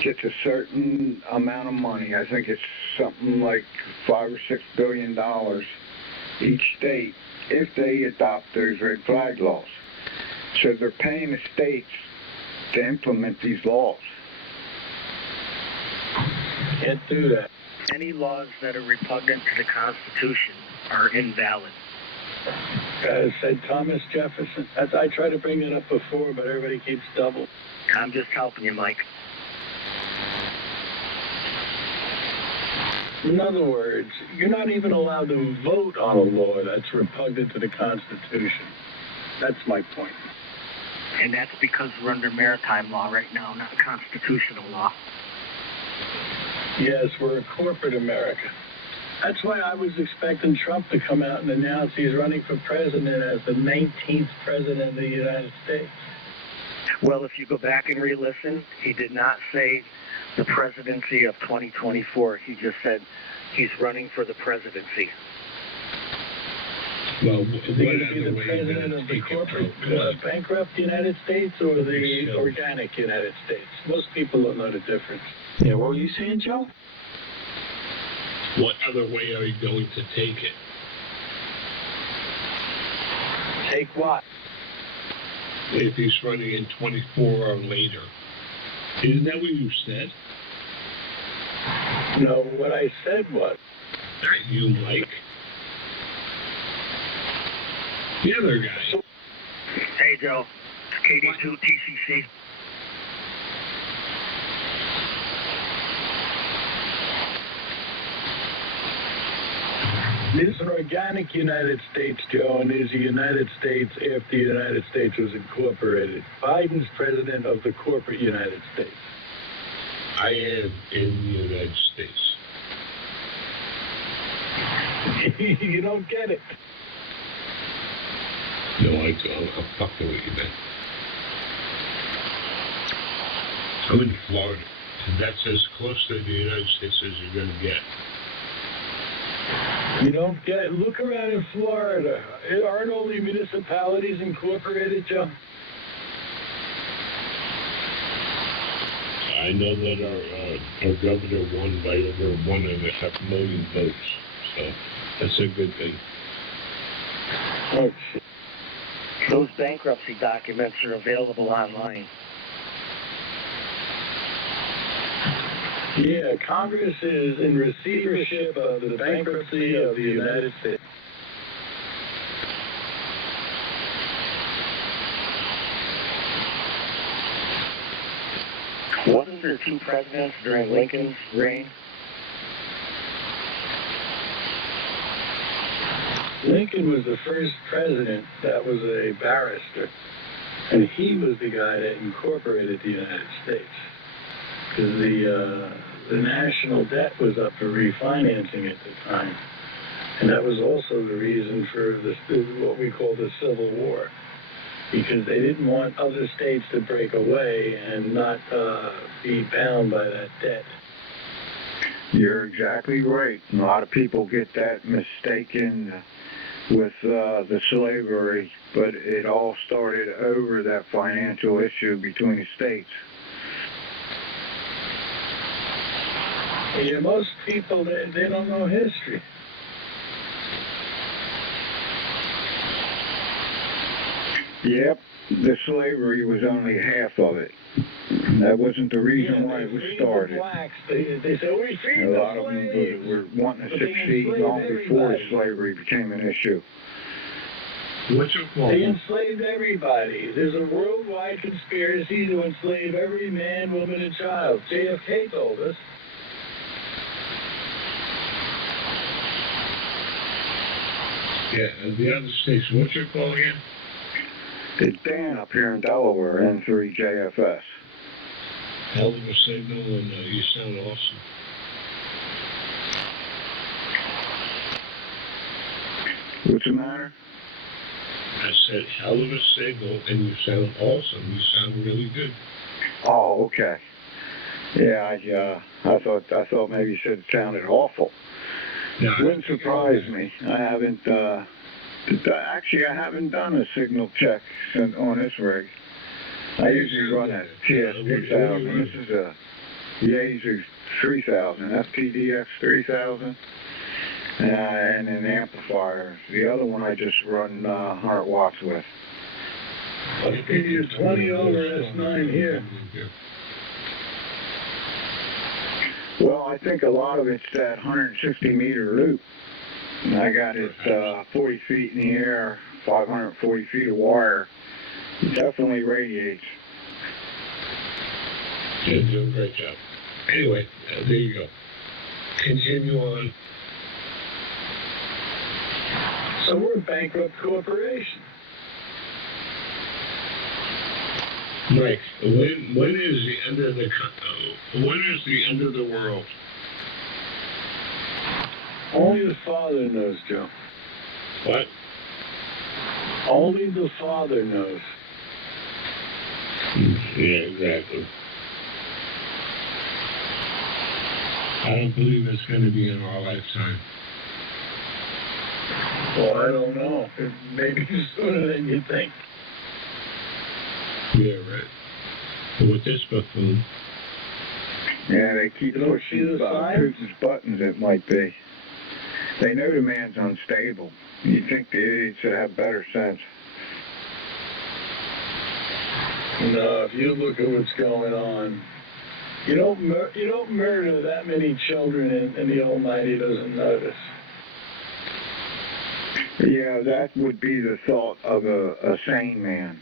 gets a certain amount of money. I think it's something like $5 or $6 billion each state if they adopt those red flag laws. So they're paying the states to implement these laws. Can't do that. Any laws that are repugnant to the Constitution are invalid. Said Thomas Jefferson. I tried to bring it up before, but everybody keeps double. I'm just helping you, Mike. In other words, you're not even allowed to vote on a law that's repugnant to the Constitution. That's my point. And that's because we're under maritime law right now, not constitutional law. Yes, we're a corporate America. That's why I was expecting Trump to come out and announce he's running for president as the 19th president of the United States. Well, if you go back and re-listen, he did not say the presidency of 2024. He just said he's running for the presidency. Well, is he going to be the president of the corporate bankrupt United States or the organic United States? Most people don't know the difference. Yeah, what were you saying, Joe? What other way are you going to take it? Take what? If he's running in 24 or later. Isn't that what you said? No, what I said was... Not you, Mike. The other guy. Hey, Joe. It's KD2 TCC. It's an organic United States, Joe, and is the United States after the United States was incorporated. Biden's president of the corporate United States. I am in the United States. You don't get it. No, I don't. I'm fucking with you, man. I'm in Florida, and that's as close to the United States as you're going to get. You don't get it. Look around in Florida. Aren't all the municipalities incorporated, Joe? I know that our governor won by over 1.5 million votes, so that's a good thing. Those bankruptcy documents are available online. Yeah, Congress is in receivership of the bankruptcy of the United States. Wasn't there 2 presidents during Lincoln's reign? Lincoln was the first president that was a barrister, and he was the guy that incorporated the United States, because the national debt was up for refinancing at the time, and that was also the reason for what we call the Civil War, because they didn't want other states to break away and not be bound by that debt. You're exactly right. A lot of people get that mistaken with the slavery, but it all started over that financial issue between the states. Yeah, most people, they don't know history. Yep, the slavery was only half of it. That wasn't the reason why it was started. Blacks, they say, we freed A lot of them were wanting to succeed long before slavery became an issue. What's your fault? They enslaved everybody. There's a worldwide conspiracy to enslave every man, woman, and child. JFK told us. Yeah, the other states, what's your call again? It's Dan up here in Delaware, N3JFS. Hell of a signal, and you sound awesome. What's the matter? I said, hell of a signal, and you sound awesome. You sound really good. Oh, okay. Yeah, I thought maybe you said it sounded awful. No, Wouldn't surprise me. I haven't, actually, I haven't done a signal check on this rig. I usually run a TS3000. This is a Yaesu 3000, FPDX 3000, and an amplifier. The other one I just run 100 watts with. I'll give you 20 over S9 here. Well, I think a lot of it's that 160 meter loop. And I got it 40 feet in the air, 540 feet of wire. It definitely radiates. You're doing a great job. Anyway, there you go. Continue on. So we're a bankrupt corporation. Mike, when is the end of the world? Only the Father knows, Joe. What? Only the Father knows. Yeah, exactly. I don't believe it's going to be in our lifetime. Well, I don't know. Maybe sooner than you think. Yeah, right. With this buffoon. Yeah, they keep pushing Putin's buttons, it might be. They know the man's unstable. You'd think the idiots should have better sense. No, if you look at what's going on, you don't murder that many children and the Almighty doesn't notice. Yeah, that would be the thought of a sane man.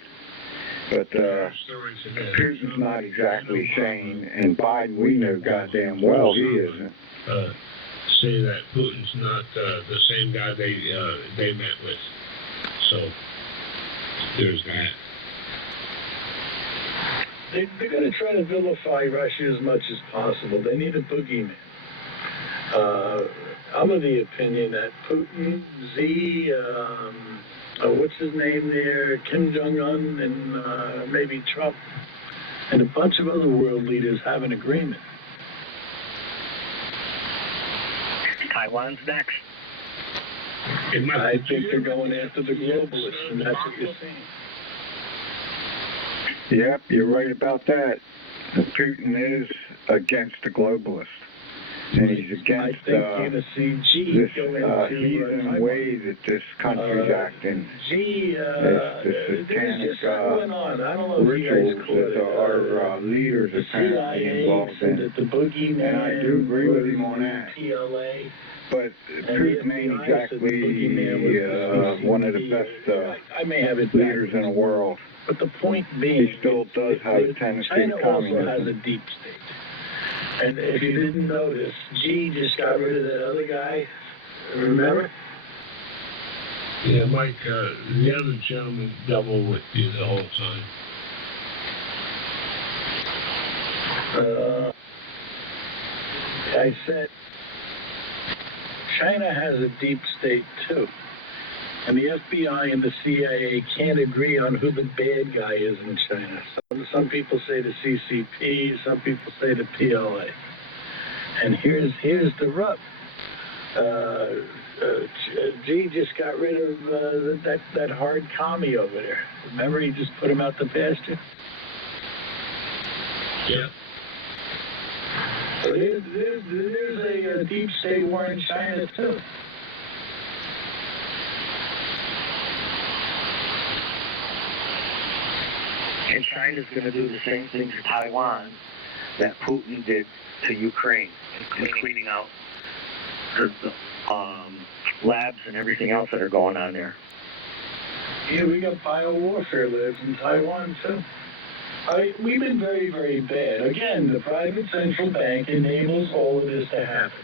But Putin's not exactly sane, and Biden, we know goddamn well he isn't. Say that Putin's not the same guy they met with. So there's that. They're going to try to vilify Russia as much as possible. They need a boogeyman. I'm of the opinion that Putin, what's his name there, Kim Jong-un, and maybe Trump, and a bunch of other world leaders have an agreement. Taiwan's next. I think they're going after the globalists, and that's what you're saying. Yep, you're right about that. Putin is against the globalists. And he's against this heathen way that this country's acting. This satanic rituals that our leaders apparently involved in. And I do agree with him on that. But Putin ain't exactly one of the best leaders in the world. But the point being, he still does have a tendency China to communism. also has a deep state. And if you didn't notice, Xi just got rid of that other guy. Remember? Yeah, Mike, the other gentleman doubled with you the whole time. I said, China has a deep state too. And the FBI and the CIA can't agree on who the bad guy is in China. Some people say the CCP, some people say the PLA. And here's the rub. Xi just got rid of that hard commie over there. Remember, he just put him out the pasture? Yeah. So there's a deep state war in China too. And China's going to do the same thing to Taiwan that Putin did to Ukraine, in cleaning out the labs and everything else that are going on there. Yeah, we got biowarfare labs in Taiwan too. We've been very, very bad. Again, the private central bank enables all of this to happen.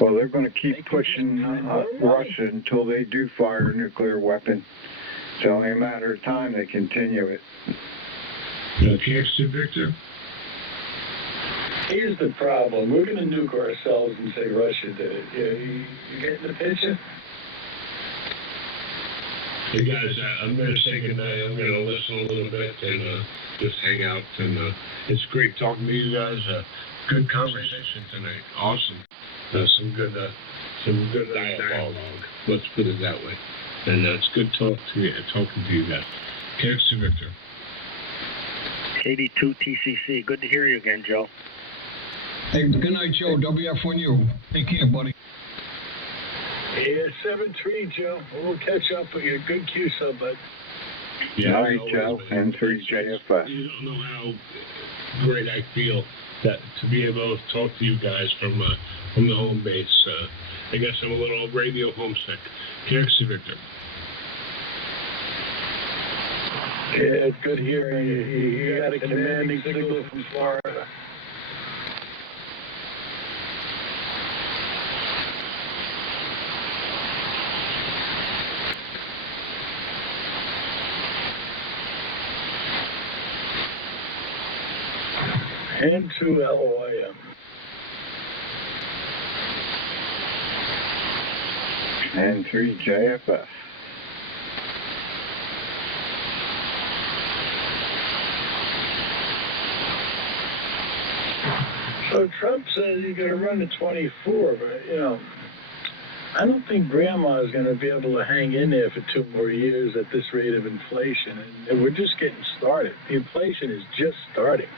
Well, they're going to keep pushing Russia until they do fire a nuclear weapon. It's only a matter of time they continue it. Victor? Here's the problem. We're going to nuke ourselves and say Russia did it. You getting the picture? Hey guys, I'm going to say goodnight. I'm going to listen a little bit and just hang out. And it's great talking to you guys. Good conversation tonight. Awesome. Some good dialogue. Let's put it that way. And it's good talking to you guys. Thanks to Victor. 82 TCC. Good to hear you again, Joe. Hey, good night, Joe. WF1U. Take care, buddy. Yeah, 7-3, Joe. We'll catch up with you. Good Q sub, bud. Yeah, all right, Joe. N3JFS. You don't know how great I feel that to be able to talk to you guys from the home base. I guess I'm a little radio homesick. Thanks to Victor. Yeah, it's good hearing you. You got a commanding signal from Florida. And to LOIM. N3JFS. So Trump says he's going to run to 24, but, I don't think Grandma is going to be able to hang in there for 2 more years at this rate of inflation. And we're just getting started. The inflation is just starting.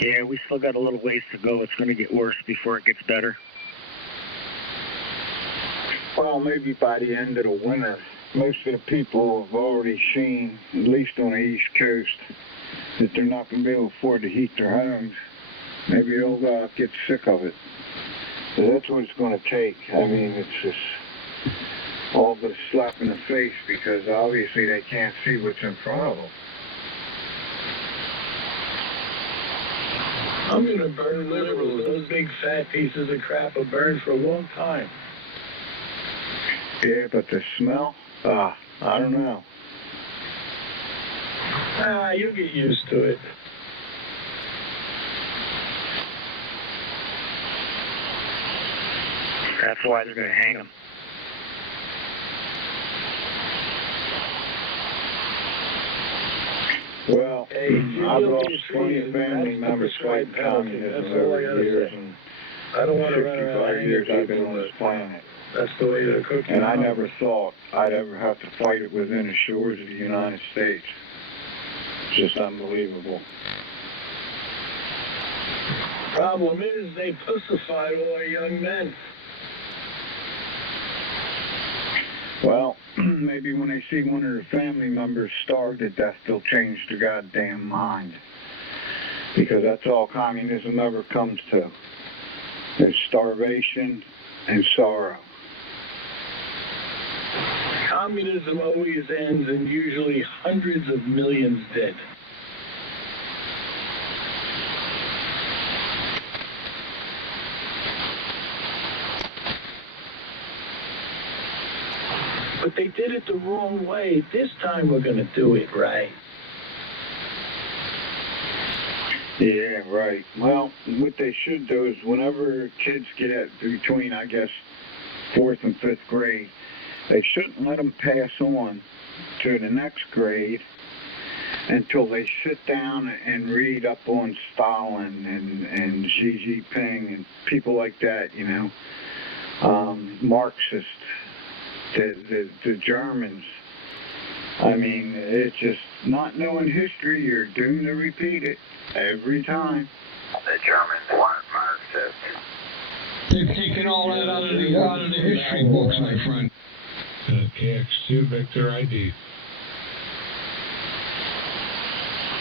Yeah, we still got a little ways to go. It's going to get worse before it gets better. Well, maybe by the end of the winter, most of the people have already seen, at least on the East Coast, that they're not going to be able to afford to heat their homes. Maybe they'll get sick of it. So that's what it's going to take. I mean, it's just all but a slap in the face because obviously they can't see what's in front of them. I'm going to burn liberals. Those big fat pieces of crap will burn for a long time. Yeah, but the smell? I don't know. You'll get used to it. That's why they're going to hang them. Well, I've lost plenty of family members fighting communism over the years, and I don't want to run 55 around years I've been on this planet. That's the way they're cooking. And I never thought I'd ever have to fight it within the shores of the United States. It's just unbelievable. Problem is, they pussified all our young men. Well, maybe when they see one of their family members starve to death, they'll change their goddamn mind. Because that's all communism ever comes to. Is starvation and sorrow. Communism always ends in usually hundreds of millions dead. But they did it the wrong way. This time we're going to do it right. Yeah, right. Well, what they should do is whenever kids get at between, I guess, 4th and 5th grade, they shouldn't let them pass on to the next grade until they sit down and read up on Stalin and Xi Jinping and people like that, you know, Marxist, the Germans. I mean, it's just not knowing history, you're doomed to repeat it every time. The Germans weren't Marxist. They've taken all that out of the history books, my friend. KX2 Victor ID.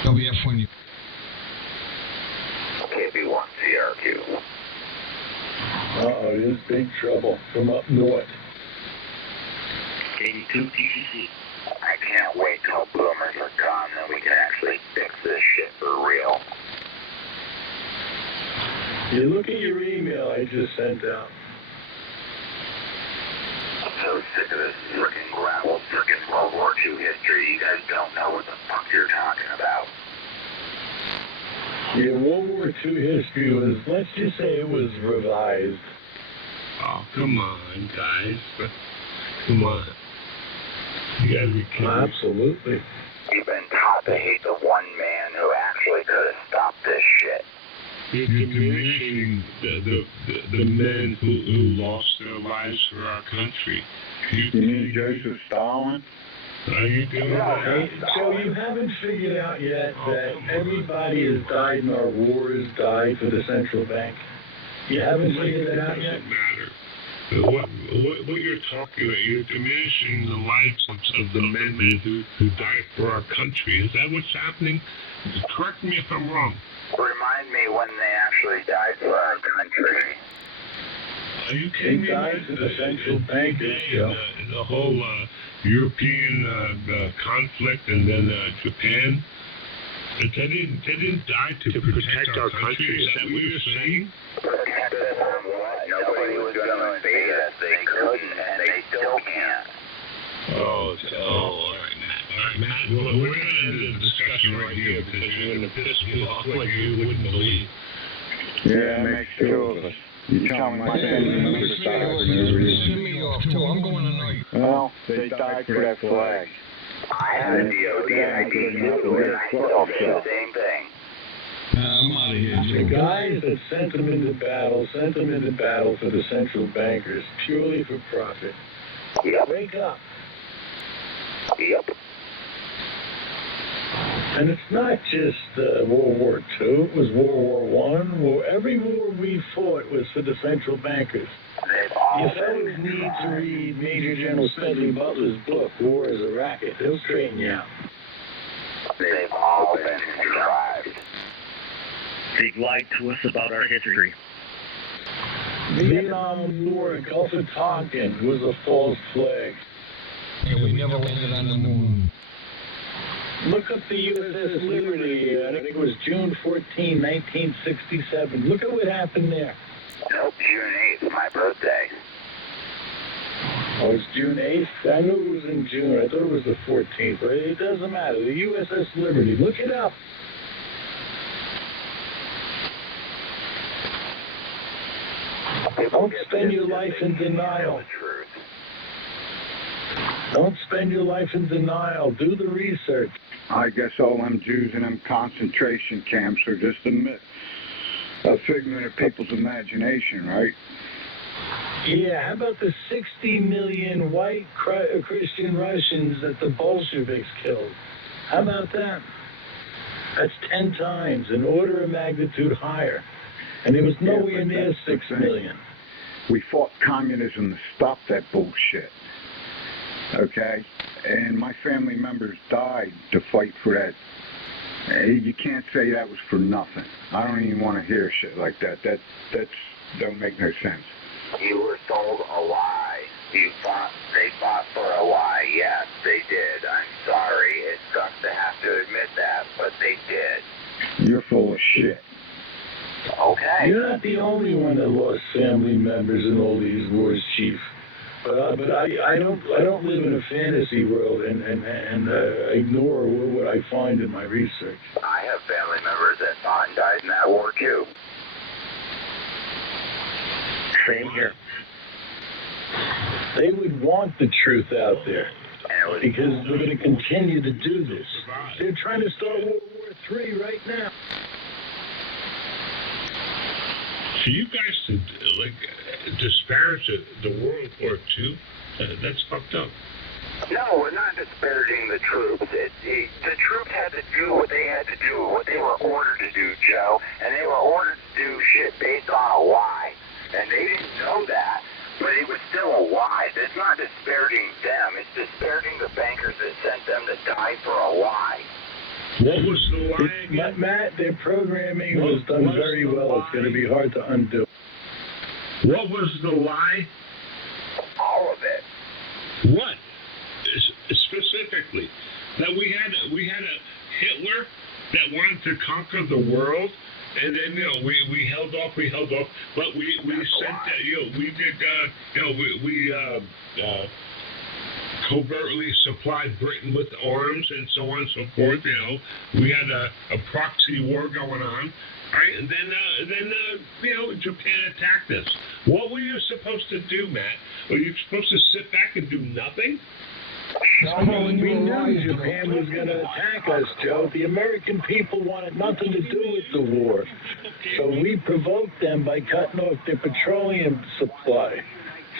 WF1. KB1 CRQ. Uh-oh, there's big trouble from up north. 82 TCC. I can't wait till boomers are gone and we can actually fix this shit for real. You look at your email I just sent out. I'm so sick of this frickin' gravel, frickin' World War II history. You guys don't know what the fuck you're talking about. Your World War II history was, let's just say it was revised. Oh, come on, guys. Come on. You gotta be kidding. Absolutely. You've been taught to hate the one man who actually could have stopped this shit. You're diminishing the men who lost their lives for our country. You mean Joseph Stalin? Are you doing that? So you haven't figured out yet that everybody has died in our wars, died for the central bank? You haven't figured that out yet? It doesn't matter. What you're talking about, you're diminishing the lives of the men who died for our country. Is that what's happening? Correct me if I'm wrong. Remind me when they actually died for our country. Are you kidding me? They died for the central bankers, Joe. The whole European conflict and then Japan. They didn't die to protect our country. Is that what you're saying? Protect us from what? Nobody was going to invade us. They couldn't, and they still can't. All right, Matt. Well, we're going to end the discussion right here because you're going to piss me off like you wouldn't believe. Yeah, it makes two of us. You tell me my family members died for no reason. Send me off too. I'm going tonight. Well, they died for that flag. I had a DOD ID too, and I still do the same thing. I'm out of here, The Joe. guys that sent them into battle for the central bankers, purely for profit. Yep. Wake up. Yep. And it's not just World War II, it was World War I. Every war we fought was for the central bankers. They've all You been fellas need to read Major General Smedley Butler's book, War is a Racket. He'll straighten you out. They've all been contrived. They've lied to us about our history. Vietnam War, Gulf of Tonkin was a false flag. Yeah, we never landed on the moon. Look up the USS Liberty, I think it was June 14, 1967. Look at what happened there. Nope, June 8th, my birthday. Oh, it's June 8th? I knew it was in June. I thought it was the 14th, but it doesn't matter. The USS Liberty. Look it up. Don't spend your life in denial. Don't spend your life in denial. Do the research. I guess all them Jews in them concentration camps are just a figment of people's imagination, right? Yeah, how about the 60 million white Christian Russians that the Bolsheviks killed? How about that? That's 10 times, an order of magnitude higher. And it was nowhere near 6 million. We fought communism to stop that bullshit. Okay? And my family members died to fight for that. You can't say that was for nothing. I don't even want to hear shit like that. That don't make no sense. You were sold a lie. They fought for a lie. Yes, they did. I'm sorry. It sucks to have to admit that, but they did. You're full of shit. Okay. You're not the only one that lost family members in all these wars, Chief. But I don't live in a fantasy world and ignore what I find in my research. I have family members that fought and died in that war too. Same here. They would want the truth out there because they're going to continue to do this. They're trying to start World War III right now. So you guys disparage the World War II? That's fucked up. No, we're not disparaging the troops. The troops had to do what they had to do, what they were ordered to do, Joe. And they were ordered to do shit based on a lie. And they didn't know that, but it was still a lie. It's not disparaging them. It's disparaging the bankers that sent them to die for a lie. What was the lie again? Matt, their programming was done very well. It's going to be hard to undo. What was the lie? All of it. What? Specifically, that we had a Hitler that wanted to conquer the world, and then we held off, but we sent we covertly supplied Britain with arms and so on and so forth. We had a proxy war going on. Right, and then Japan attacked us. What were you supposed to do, Matt? Were you supposed to sit back and do nothing? We knew Japan was going to attack us, Joe. The American people wanted nothing to do with the war. So we provoked them by cutting off their petroleum supply.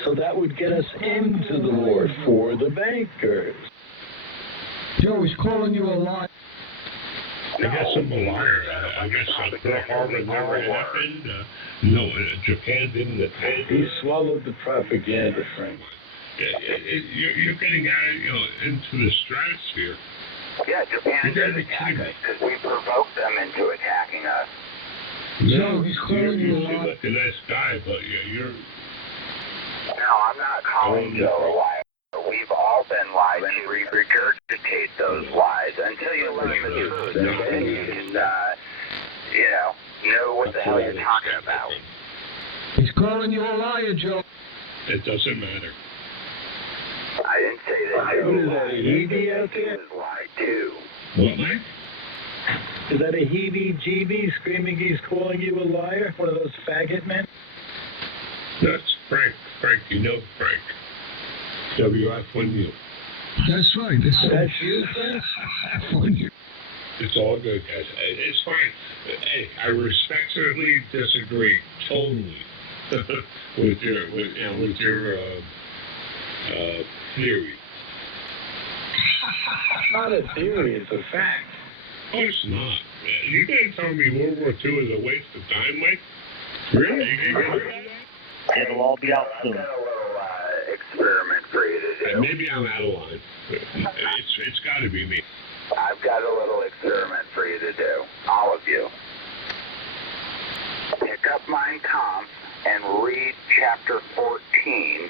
So that would get us into the war for the bankers. Joe, he's calling you a liar. I guess I'm a liar. I guess Pearl Harbor never happened. No, Japan didn't attack. He swallowed the propaganda, Frank. You're getting out, into the stratosphere. Yeah, Japan did attack us because we provoked them into attacking us. Joe, he's calling you a seem liar. like a nice guy, but you're... No, I'm not calling Joe a liar. We've all been lied and we regurgitate those lies until you learn the truth. And then you can, know what the hell you're talking about. He's calling you a liar, Joe. It doesn't matter. I didn't say that. What is that, a Hebe out there? He lied too. What, Mike? Is that a heebie-jeebie screaming he's calling you a liar? One of those faggot men? That's Frank. Frank, you know Frank. WF1U. That's right. That's you, Frank? F1U. It's all good, guys. It's fine. Hey, I respectfully disagree totally with your theory. It's not a theory, it's a fact. Oh, it's not. You guys telling me World War II is a waste of time, Mike? Really? You gonna do that? It'll all be out soon. I've got a little experiment for you to do. Maybe I'm out of line. It's got to be me. I've got a little experiment for you to do, all of you. Pick up Mein Kampf and read chapter 14,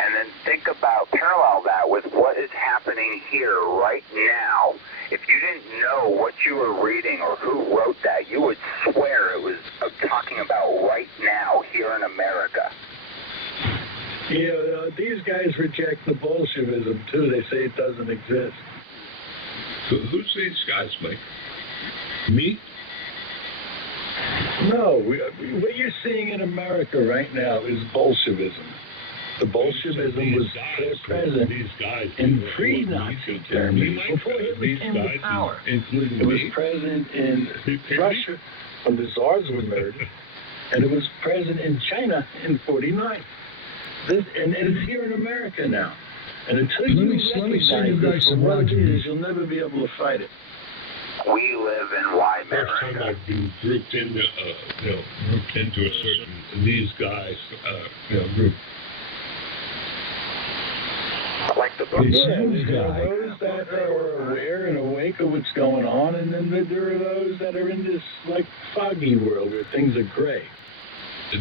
and then think about, parallel that with what is happening here right now. If you didn't know what you were reading or who wrote that, you would swear it was talking about right now here in America. Yeah, these guys reject the Bolshevism, too. They say it doesn't exist. Who's these guys, Mike? Me? No, what you're seeing in America right now is Bolshevism. The Bolshevism was present in pre-Nazi Germany before it came to power. It was present in Russia when the Tsars were murdered, and it was present in China in '49. And it's here in America now. And until you let me send you guys some what it Roger is, you'll never be able to fight it. We live in why First time America. I've been grouped into, grouped into a certain, these guys, group. Like the book. Yeah, there are those that are aware and awake of what's going on, and then there are those that are in this, like, foggy world where things are gray.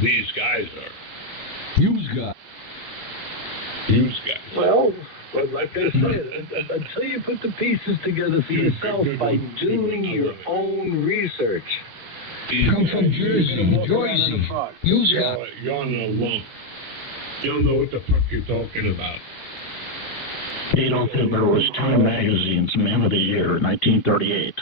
These guys are. Use guy. Use guys. Well, like I said, until you put the pieces together for yourself by doing your own research. Come from Jersey. Use guy. Y'all know lump. You don't know what the fuck you're talking about. Adolf Hitler was Time Magazine's Man of the Year in 1938.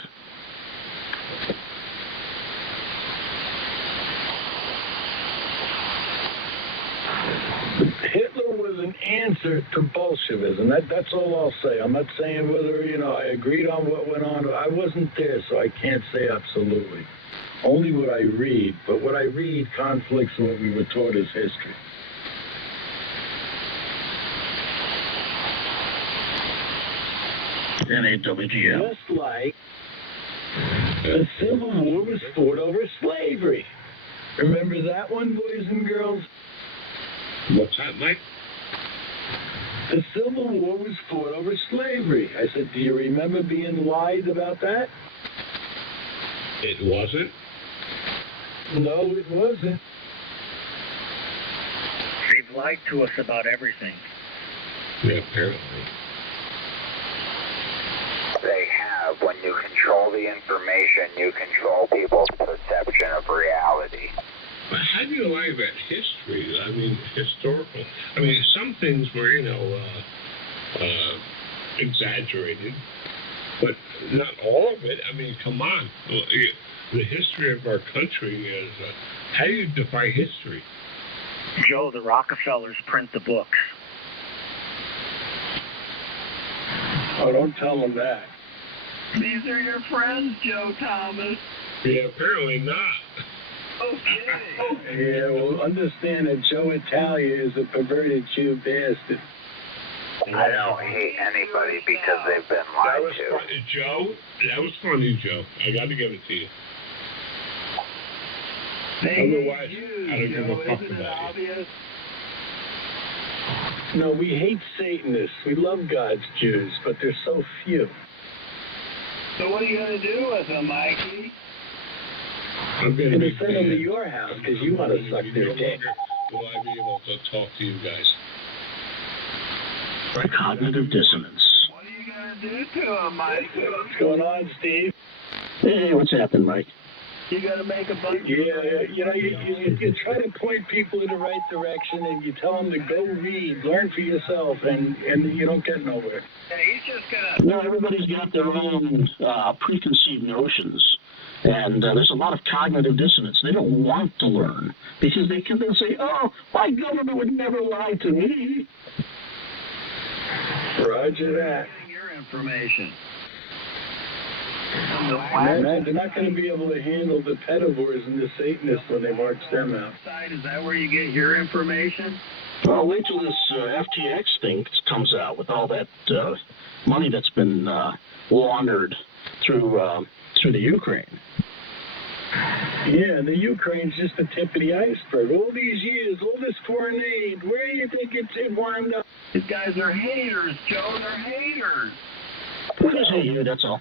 Hitler was an answer to Bolshevism. That's all I'll say. I'm not saying whether, I agreed on what went on. I wasn't there, so I can't say absolutely. Only what I read, but what I read conflicts with what we were taught as history. NAWGM. Just like the Civil War was fought over slavery. Remember that one, boys and girls? What's that, Mike? The Civil War was fought over slavery. I said, do you remember being lied about that? It wasn't. No, it wasn't. They've lied to us about everything. Yeah, apparently. They have. When you control the information, you control people's perception of reality. But how do you lie about history? I mean, historical. I mean, some things were, exaggerated, but not all of it. I mean, come on. The history of our country is, how do you define history? Joe, the Rockefellers print the books. Oh, don't tell them that. These are your friends, Joe Thomas. Yeah, apparently not. Okay. Yeah, well, understand that Joe Italia is a perverted Jew bastard. I don't hate anybody because they've been That lied was to. funny, Joe. That was funny, Joe. I got to give it to you. Otherwise, I don't give a fuck about you. No, we hate Satanists. We love God's Jews, but they're so few. So what are you going to do with them, Mikey? I'm going And to they send them to your house because you want to suck their dick. Will I be able to talk to you guys? Cognitive dissonance. What are you going to do to them, Mikey? What's going on, Steve? Hey, what's happening, Mike? You going to make a bunch Yeah, you try to point people in the right direction and you tell them to go read, learn for yourself, and you don't get nowhere. he's just going to... No, everybody's got their own preconceived notions. And there's a lot of cognitive dissonance. They don't want to learn because they can then say, oh, my government would never lie to me. Roger that. Your information. They're not going to be able to handle the pedivores and the Satanists when they march them out. Is that where you get your information? Well, wait till this FTX thing comes out with all that money that's been laundered through the Ukraine. Yeah, the Ukraine's just the tip of the iceberg. All these years, all this foreign aid, where do you think it wound up? These guys are haters, Joe. They're haters. We just hate you, that's all.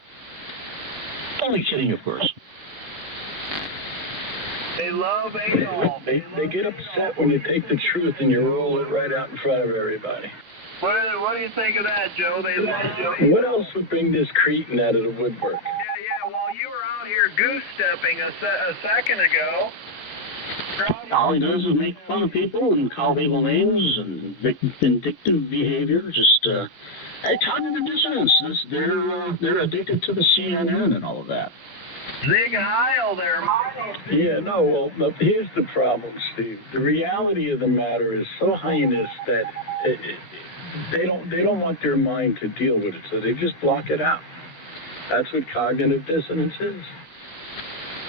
Only kidding, of course. They love Adolf. They get upset when you take the truth and you roll it right out in front of everybody. What do you think of that, Joe? They love Joe. What else would bring this cretin out of the woodwork? Yeah, well, you were out here goose-stepping a second ago. All he does is make fun of people and call people names and vindictive behavior. Just cognitive dissonance. They're addicted to the CNN and all of that. Zig Heil there, Michael. Yeah, no, well, look, here's the problem, Steve. The reality of the matter is so heinous that they don't want their mind to deal with it, so they just block it out. That's what cognitive dissonance is.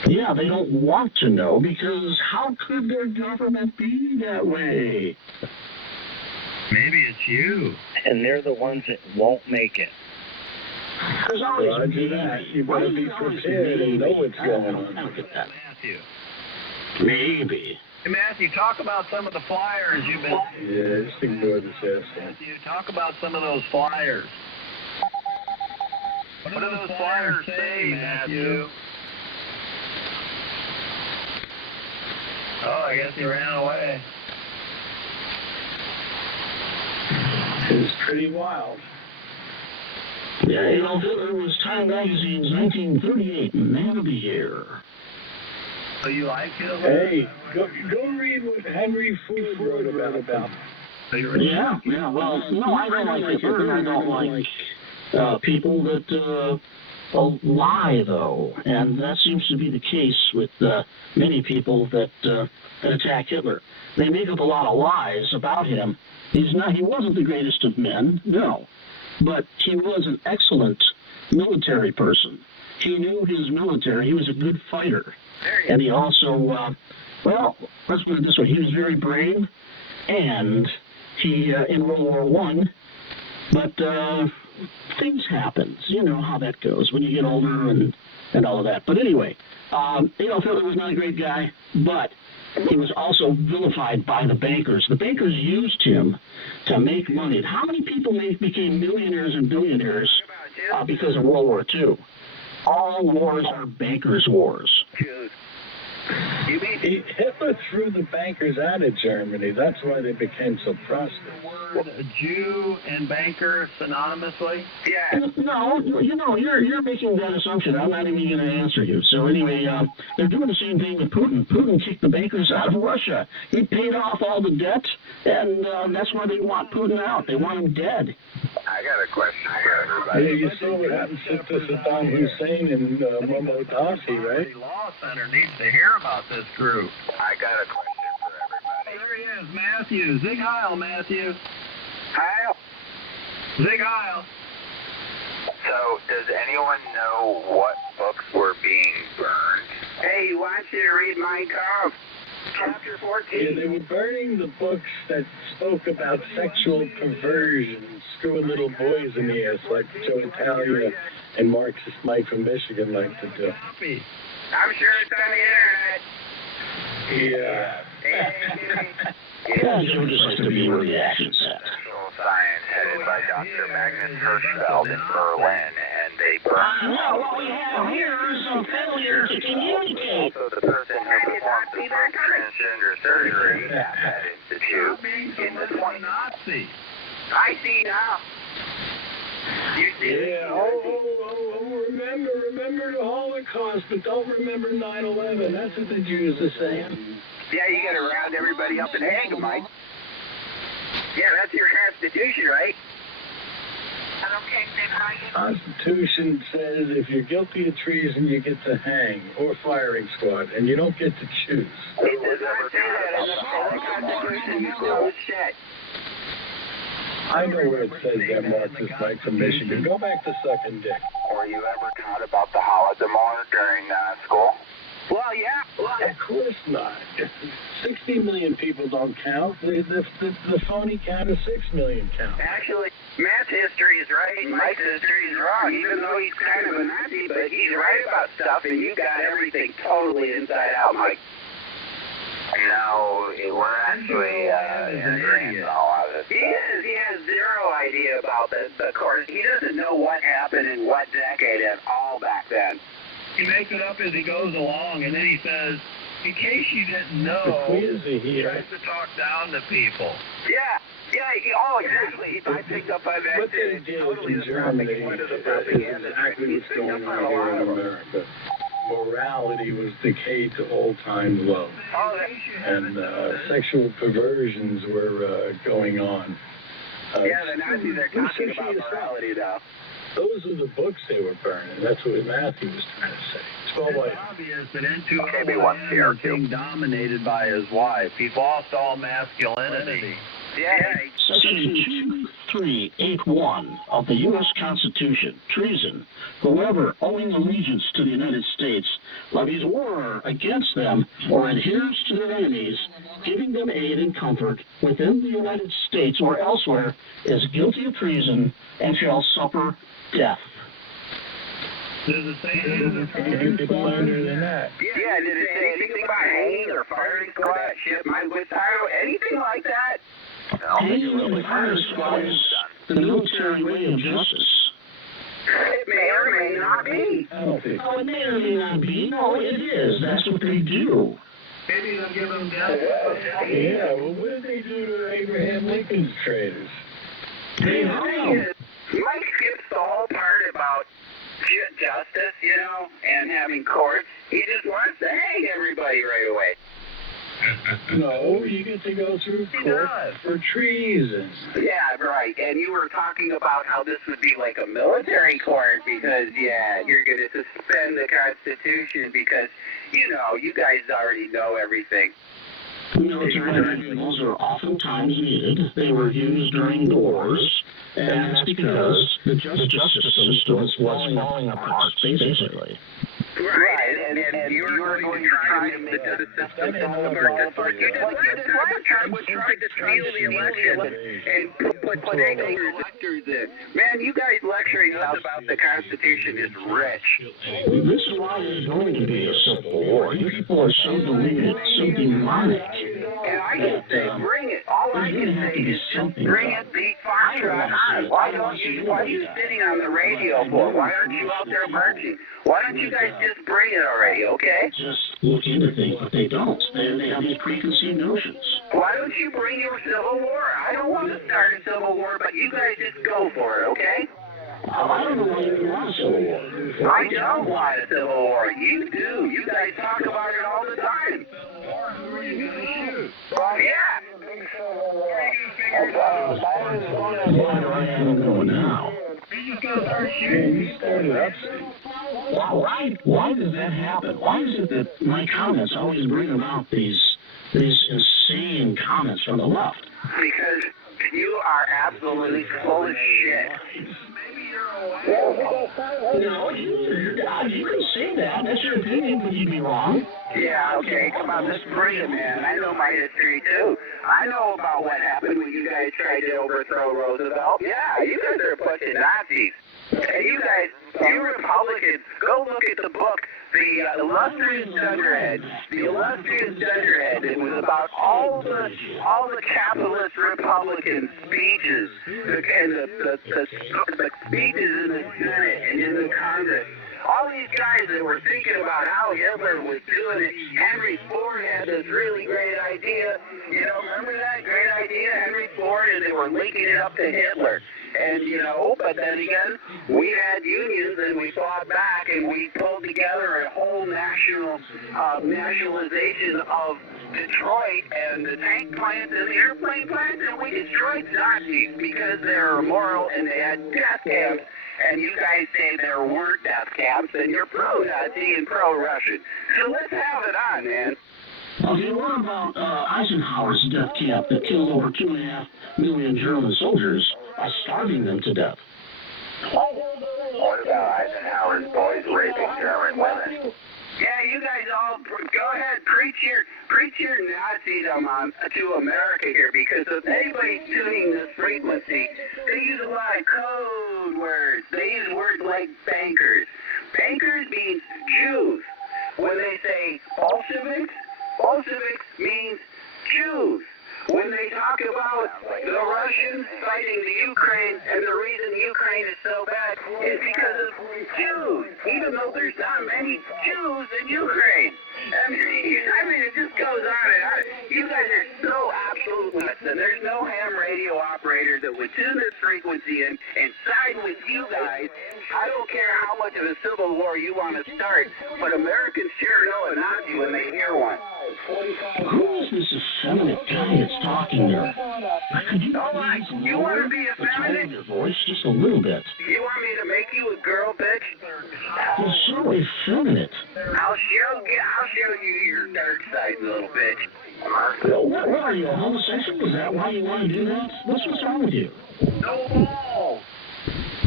Yeah, they don't want to know because how could their government be that way? Maybe it's you. And they're the ones that won't make it. There's always Roger that. You better be prepared and know what's going on. Matthew. Maybe. Hey, Matthew, talk about some of the flyers you've been... Yeah, just ignore this asshole. Matthew, talk about some of those flyers. What do those flyers say, Matthew? Oh, I guess he ran away. It's pretty wild. Yeah, Adolf Hitler was Time Magazine's 1938 Man of the Year. So you like Hitler? Hey, go read what Henry Ford wrote about. Yeah, well, no, I don't like Hitler, and I don't like people that lie, though. And that seems to be the case with many people that attack Hitler. They make up a lot of lies about him. He wasn't the greatest of men, no. But he was an excellent military person. He knew his military. He was a good fighter. And he also, well, let's put it this way. He was very brave, and he, in World War I, but things happen. You know how that goes when you get older and all of that. But anyway, Adolf Hitler was not a great guy, but he was also vilified by the bankers. The bankers used him to make money. How many people became millionaires and billionaires because of World War II? All wars are bankers' wars. Hitler threw the bankers out of Germany. That's why they became so prosperous. Word Jew and banker synonymously? Yeah. No, you're making that assumption. I'm not even going to answer you. So anyway, they're doing the same thing with Putin. Putin kicked the bankers out of Russia. He paid off all the debt, and that's why they want Putin out. They want him dead. I got a question for everybody. Hey, you saw what happened to Saddam Hussein and Mohammadi, right? The Law Center needs to hear about this group. I got a question for everybody. There he is, Matthew. Zig Heil, Matthew. Heil? Zig Heil. So, does anyone know what books were being burned? Hey, you want you to read Mein Kampf? Chapter 14. Yeah, they were burning the books that spoke about sexual perversion, screwing little boys in the ass like Joe Italia and Marxist Mike from Michigan like to do. I'm sure it's on the internet. Yeah. Yeah, Joe just likes to be where the action's at. Science headed by Dr. Magnus Hirschfeld in Berlin, and they burned... Well, what we have here is some failure to communicate. Also, the person who performed the first transgender surgery at that institute in the 20s. Nazi. I see now. You see? Yeah, remember the Holocaust, but don't remember 9/11. That's what the Jews are saying. Yeah, you gotta round everybody up and hang them, Mike. Yeah, that's your Constitution, right? Constitution says if you're guilty of treason, you get to hang or firing squad, and you don't get to choose. It does not say that in the Constitution. You know shit. I know where it says that, Marxist Mike from Michigan. Go back to sucking dick. Were you ever taught about the Holodomor during school? Well, yeah. Well, of course not. 60 million people don't count. The phony count is 6 million count. Actually, Matt's history is right and Mike's history is wrong, even though he's kind of a Nazi, but he's right about stuff, and you got everything totally inside out, Mike. No, we're actually agreeing on all of this. He has zero idea about this. Of course, he doesn't know what happened in what decade at all back then. He makes it up as he goes along, and then he says, in case you didn't know, he tries to talk down to people. Yeah, exactly. I picked up on that. What they did in Germany is exactly what's going on here in America. Morality was decayed to all-time low, and sexual perversions were going on. Yeah, the Nazis are talking about morality now. Those are the books they were burning. That's what Matthew was trying to say. It's obvious that N2 was being dominated by his wife. He's lost all masculinity. Yeah. Section 2381 of the U.S. Constitution, treason, whoever owing allegiance to the United States levies war against them or adheres to their enemies, giving them aid and comfort within the United States or elsewhere, is guilty of treason and shall suffer death. Does it say anything further than that? Yeah, did it say anything about hanging or firing squad, ship my withhold, anything like that? Hanging and firing squad is the military way of justice. It may or may not be. Oh, it may or may not be. No, it is. That's what they do. Maybe they'll give them death. Yeah, well, what did they do to Abraham Lincoln's traitors? They know. Mike skips the whole part about justice, you know, and having courts. He just wants to hang everybody right away. No, you get to go through court for treason. Yeah, right. And you were talking about how this would be like a military court because, yeah, you're going to suspend the Constitution because, you know, you guys already know everything. Military tribunals are oftentimes needed. They were used during the wars, and that's because the justice system was falling apart, basically. Right, and you were going to try to make the system fall apart. That's what you did last time. We tried to steal the election and put electors in. Man, you guys lecturing us about the Constitution is rich. This is why there's going to be a civil war. You people are so deluded, so demonic. And I can say, bring it. All I can say is just bring it, beat Foxtrot on. Why are you sitting on the radio for? Why aren't you out there marching? Why don't you guys just bring it already, okay? Just look into things, but they don't. They have these preconceived notions. Why don't you bring your civil war? I don't want to start a civil war, but you guys just go for it, okay? I don't know why you want a civil war. I don't want a civil war. You do. You guys talk about it all the time. Who are you going to shoot? Yeah. Now. You just going to start shooting. You started up. Why does that happen? Why is it that my comments always bring about these insane comments from the left? Because you are absolutely full of shit. No, you can say that. That's your opinion, but you'd be wrong. Yeah, okay, come on, just bring it, man. I know my history, too. I know about what happened when you guys tried to overthrow Roosevelt. Yeah, you guys are a bunch of Nazis. And you guys, you Republicans, go look at the book, The Illustrious Dunderhead. The Illustrious Dunderhead. It was about all the capitalist Republican speeches and the speeches in the Senate and in the Congress. All these guys that were thinking about how Hitler was doing it. Henry Ford had this really great idea. You know, remember that great idea, Henry Ford, and they were linking it up to Hitler. And, you know, but then again, we had unions and we fought back and we pulled together a whole nationalization of Detroit and the tank plants and the airplane plants, and we destroyed Nazis because they were immoral and they had death camps. And you guys say there weren't death camps, and you're pro-Nazi and pro-Russian. So let's have it on, man. Okay, what about Eisenhower's death camp that killed over 2.5 million German soldiers by starving them to death? What about Eisenhower's boys raping German women? Yeah, you guys all go ahead, preach your Nazism to America here, because if anybody's tuning this frequency, they use a lot of code words. They use words like bankers. Bankers means Jews. When they say Bolsheviks means Jews. When they talk about the Russians fighting the Ukraine, and the reason Ukraine is so bad is because of Jews, even though there's not many Jews in Ukraine. I mean, it just goes on and on. You guys are so absolute nuts, and there's no ham radio operator that would tune this frequency and side with you guys. I don't care how much of a civil war you want to start, but Americans sure know a Nazi when they hear one. Who is this effeminate guy that's talking there? Could you you want to be effeminate? Your voice just a little bit. You want me to make you a girl, bitch? You're so effeminate. I'll show you your dark side, little bitch. What are you, a homosexual? Is that why you want to do that? What's wrong with you? No balls.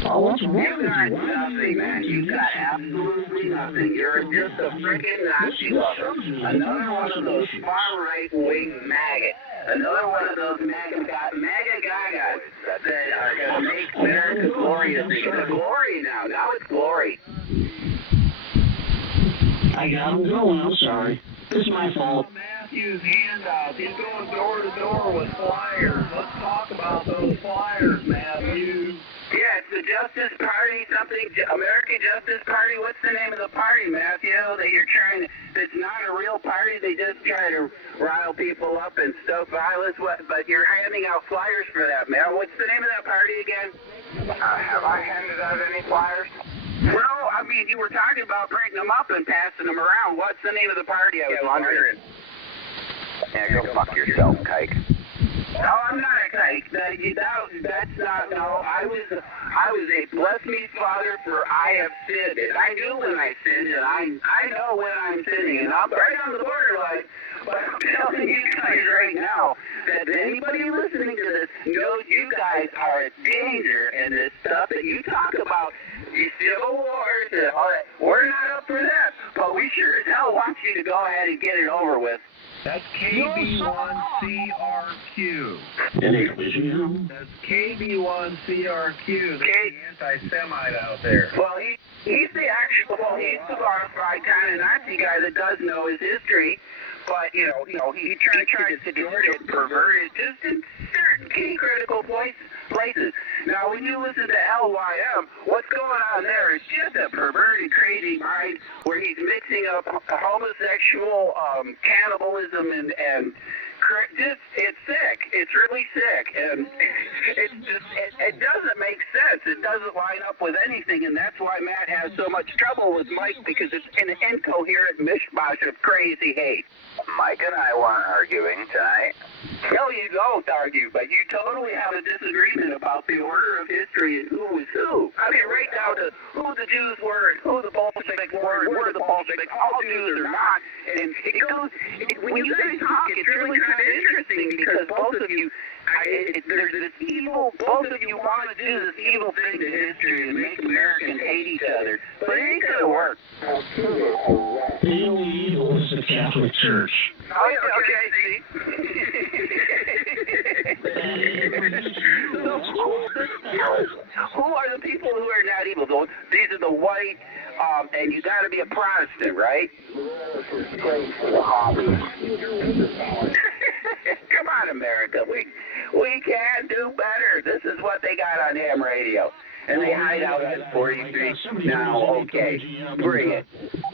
Oh, what's wrong with You got nothing, man. You got absolutely nothing. You're just a freaking Nazi lover. Another one of those far-right-wing maggots. Another one of those MAGA gagas that are going to make America glorious. It's glory now. Now it's glory. I got him going. I'm sorry. It's my fault. Matthew's handout. He's going door to door with flyers. Let's talk about those flyers, Matthew. Yeah, it's the Justice Party, something, American Justice Party. What's the name of the party, Matthew, that you're trying to, that's not a real party? They just try to rile people up and stoke violence, but you're handing out flyers for that, man. What's the name of that party again? Have I handed out any flyers? No, I mean, you were talking about printing them up and passing them around. What's the name of the party? I was wondering. Yeah, go fuck yourself, kike. No, I'm not a kike. That's not, no. I was a bless me Father, for I have sinned. And I knew when I sinned, and I know when I'm sinning. And I'm right on the borderline. But I'm telling you guys right now that anybody listening to this knows you guys are a danger, and this stuff that you talk about, these civil wars and all that, we're not up for that. But we sure as hell want you to go ahead and get it over with. That's KB1CRQ. That's KB1CRQ. That's the anti-Semite out there. Well, he's the glorified kind of Nazi guy that does know his history. But, he tries to distort it, pervert it, just in certain key critical places. Now, when you listen to LYM, what's going on there is just a perverted, crazy mind where he's mixing up homosexual cannibalism and it's sick. It's really sick. And it doesn't make sense. It doesn't line up with anything, and that's why Matt has so much trouble with Mike, because it's an incoherent mishmash of crazy hate. Mike and I weren't arguing tonight. No, you don't argue, but you totally have a disagreement about the order of history and who was who. I mean, right down to who the Jews were and who the Bolsheviks were and were the Bolsheviks all Jews or not. And it goes, when you guys talk, it's really kind of interesting because both of you, there's this evil, both of you want to do this evil thing to history and make Americans hate each other, but it ain't going to work. The only evil is the Catholic Church. Oh, yeah, okay, see? Who are the people who are not evil? These are the white, and you got to be a Protestant, right? Come on, America. We can do better. This is what they got on ham radio. And they hide out at 43. Now, okay, bring it.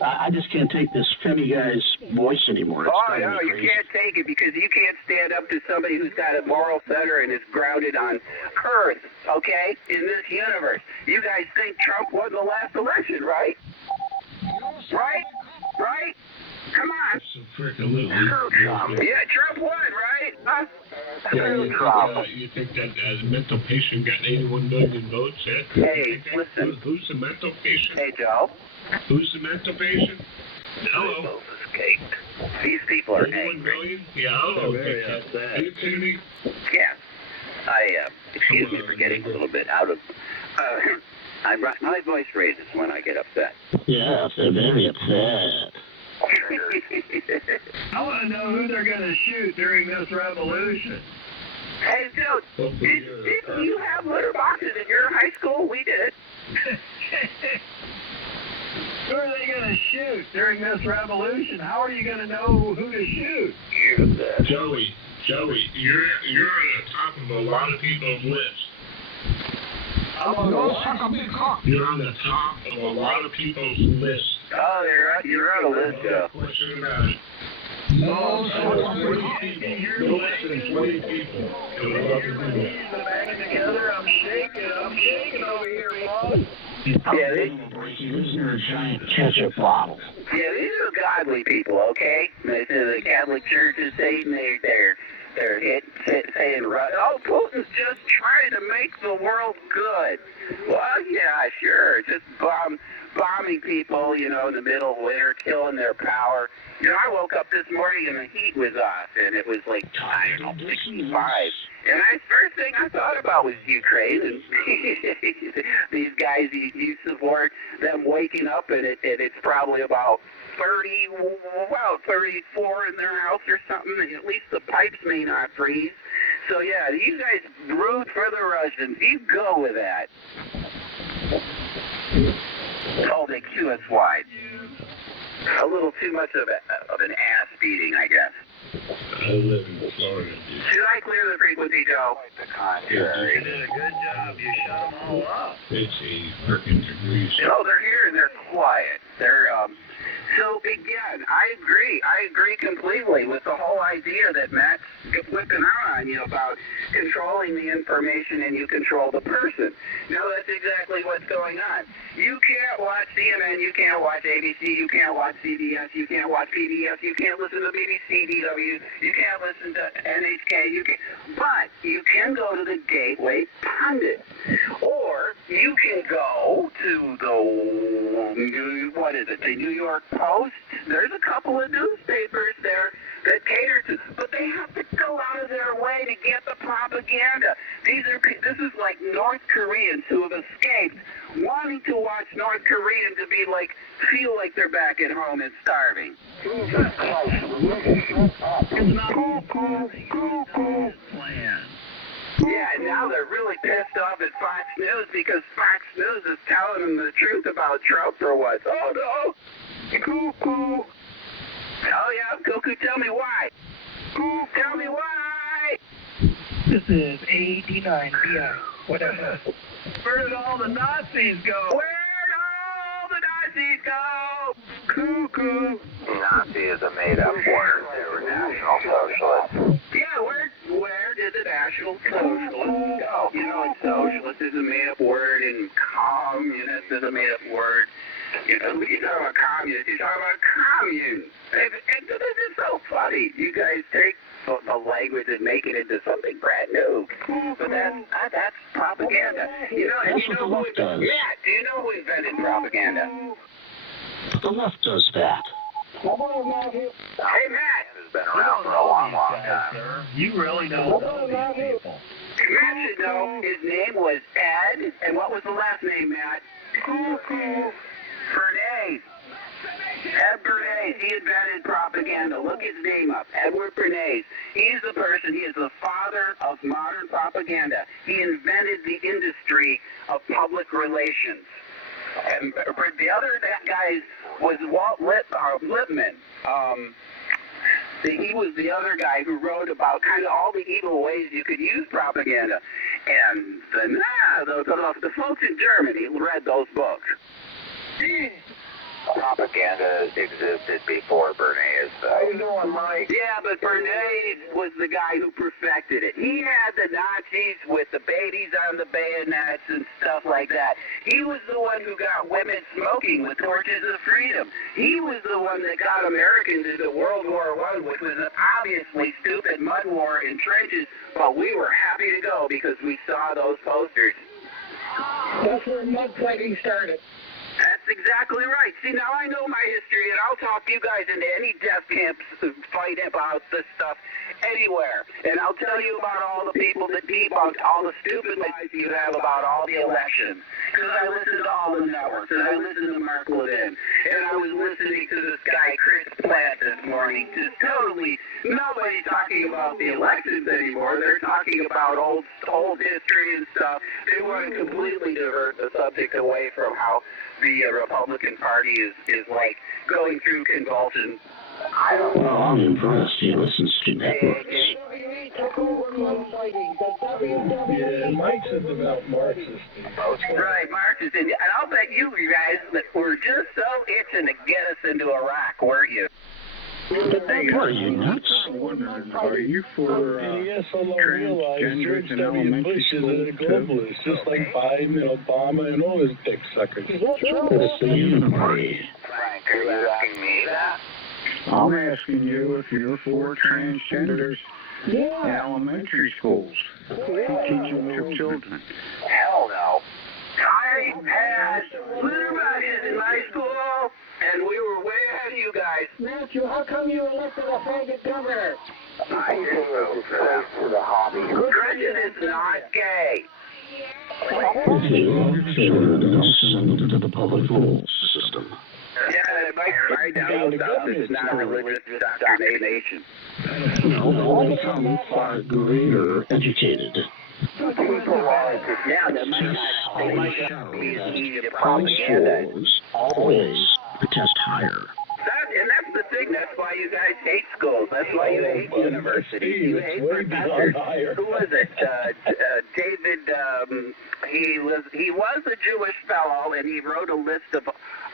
I just can't take this Femi guy's voice anymore. Oh, no, you can't take it because you can't stand up to somebody who's got a moral center and is grounded on earth, okay, in this universe. You guys think Trump won the last election, right? Right? Come on. Yeah, Trump won, right? Huh? You think that as a mental patient got 81 million votes? Hey, listen. Who's the mental patient? Hey, Joe. Who's the mental patient? Hello. These people are 81 million? Yeah, I'll very upset. Are you kidding me? Yeah. Excuse me for getting a little bit out of... my voice raises when I get upset. Yeah, they're very upset. I want to know who they're going to shoot during this revolution. Hey, Joe, did you have litter boxes in your high school? We did. Who are they going to shoot during this revolution? How are you going to know who to shoot? Joey, you're at the top of a lot of people's lists. You're on the top of a lot of people's list. Oh, you're on a list, Joe. No question about it. No less than 20 people. Together, I'm shaking over here, boss. Yeah, he lives near a giant ketchup bottle. Yeah, these are godly people, okay? The Catholic Church is saying they're they're saying, oh, Putin's just trying to make the world good. Well, yeah, sure, just bombing people, in the middle of winter, killing their power. I woke up this morning and the heat was off, and it was like, 65. And first thing I thought about was Ukraine, and these guys, you support them waking up, and it's probably about 34 in their house or something, and at least the pipes may not freeze. So yeah, you guys root for the Russians. You go with that. Oh, they cue us wide. A little too much of an ass beating, I guess. I live in Florida. Should I clear the frequency, Joe? The contrary. You did a good job. You shut them all up. It's 80 freaking degrees. Oh, they're here and they're quiet. So again, I agree completely with the whole idea that Matt's whipping out on you about controlling the information and you control the person. That's exactly what's going on. You can't watch CNN, you can't watch ABC, you can't watch CBS, you can't watch PBS, you can't listen to BBC DW, you can't listen to NHK, but you can go to the Gateway Pundit, or you can go to the New York Post. There's a couple of newspapers there that cater to, but they have to go out of their way to get the propaganda. This is like North Koreans who have escaped, wanting to watch North Korean to feel like they're back at home and starving. Yeah, and now they're really pissed off at Fox News because Fox News is telling them the truth about Trump for once. Oh no! Cuckoo! Oh yeah, cuckoo, tell me why! Tell me why! This is 89BI. What the hell? Where did all the Nazis go? Where'd all the Nazis go? Cuckoo! Nazi is a made-up word. They were National Socialists. Yeah, where did the National Socialists go? And socialist is a made-up word, and communist is a made-up word. You talk about communist, you talk about commune. And this is so funny. You guys take the language and make it into something brand new. But that's propaganda. And you know who invented propaganda? The left does that. Hey, Matt! Has been around for a long, long time. You really don't know these people. Matt should know his name was Ed, and what was the last name, Matt? Bernays. Ed Bernays. He invented propaganda. Look his name up. Edward Bernays. He is the father of modern propaganda. He invented the industry of public relations. And the other guy was Walt Lippmann. He was the other guy who wrote about kind of all the evil ways you could use propaganda. And the folks in Germany read those books. Propaganda existed before Bernays, though. Mike? Yeah, but Bernays was the guy who perfected it. He had the Nazis with the babies on the bayonets and stuff like that. He was the one who got women smoking with torches of freedom. He was the one that got Americans into World War I, which was an obviously stupid mud war in trenches, but we were happy to go because we saw those posters. That's where mud fighting started. That's exactly right. See, now I know my history, and I'll talk you guys into any death camps to fight about this stuff anywhere. And I'll tell you about all the people that debunked all the stupid lies you have about all the elections. Because I listened to all the networks, and I listened to Mark Levin. And I was listening to this guy, Chris Platt, this morning. Just totally, nobody's talking about the elections anymore. They're talking about old history and stuff. They want to completely divert the subject away from how the Republican Party is like going through convulsions. Well, I'm impressed. He listens to networks. Yeah, Mike says about Marxist. Right, Marxist. And I'll bet you guys that were just so itching to get us into Iraq, weren't you? Are you nuts? I'm wondering, are you for Yes, realize George transgenders in W. elementary Bush is school a globalist, just like Biden and Obama and all those dick suckers. It's the Uniparty. Frank, are you asking me that? I'm asking you if you're for transgenders in elementary schools. Teach it to children. Hell no. I had little Russians in my school, and we were way ahead of you guys. Matthew, how come you elected a faggot governor? I didn't vote for them. Christian is not gay. Send to the public rules system. Yeah, my down stuff is not religious indoctrination. No, they will become far greater educated. Yeah, they might be the propaganda. Always test higher. That's the thing. That's why you guys hate schools. That's why you hate universities. You hate professors. Who was it? David. He was a Jewish fellow, and he wrote a list of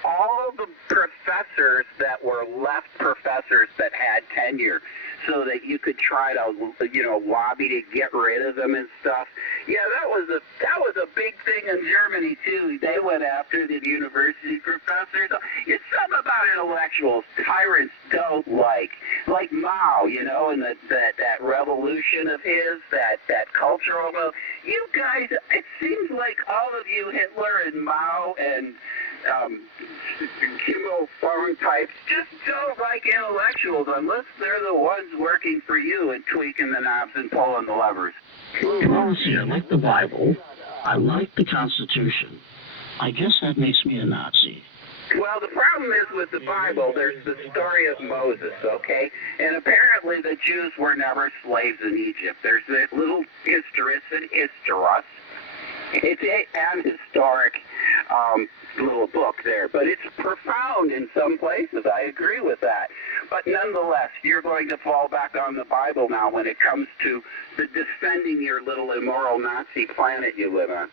all the professors that were left professors that had tenure, so that you could try to, lobby to get rid of them and stuff. Yeah, that was a big thing in Germany too. They went after the university professors. It's something about intellectuals tyrants don't like Mao, and that revolution of his, that cultural. You guys, it seems like all of you, Hitler and Mao and chemo farm types, just don't like intellectuals unless they're the ones working for you and tweaking the knobs and pulling the levers. Well, see, I like the Bible. I like the Constitution. I guess that makes me a Nazi. Well, the problem is with the Bible, there's the story of Moses, okay? And apparently the Jews were never slaves in Egypt. There's that little Historist and Historos. It's an historic little book there, but it's profound in some places. I agree with that. But nonetheless, you're going to fall back on the Bible now when it comes to the defending your little immoral Nazi planet you live on.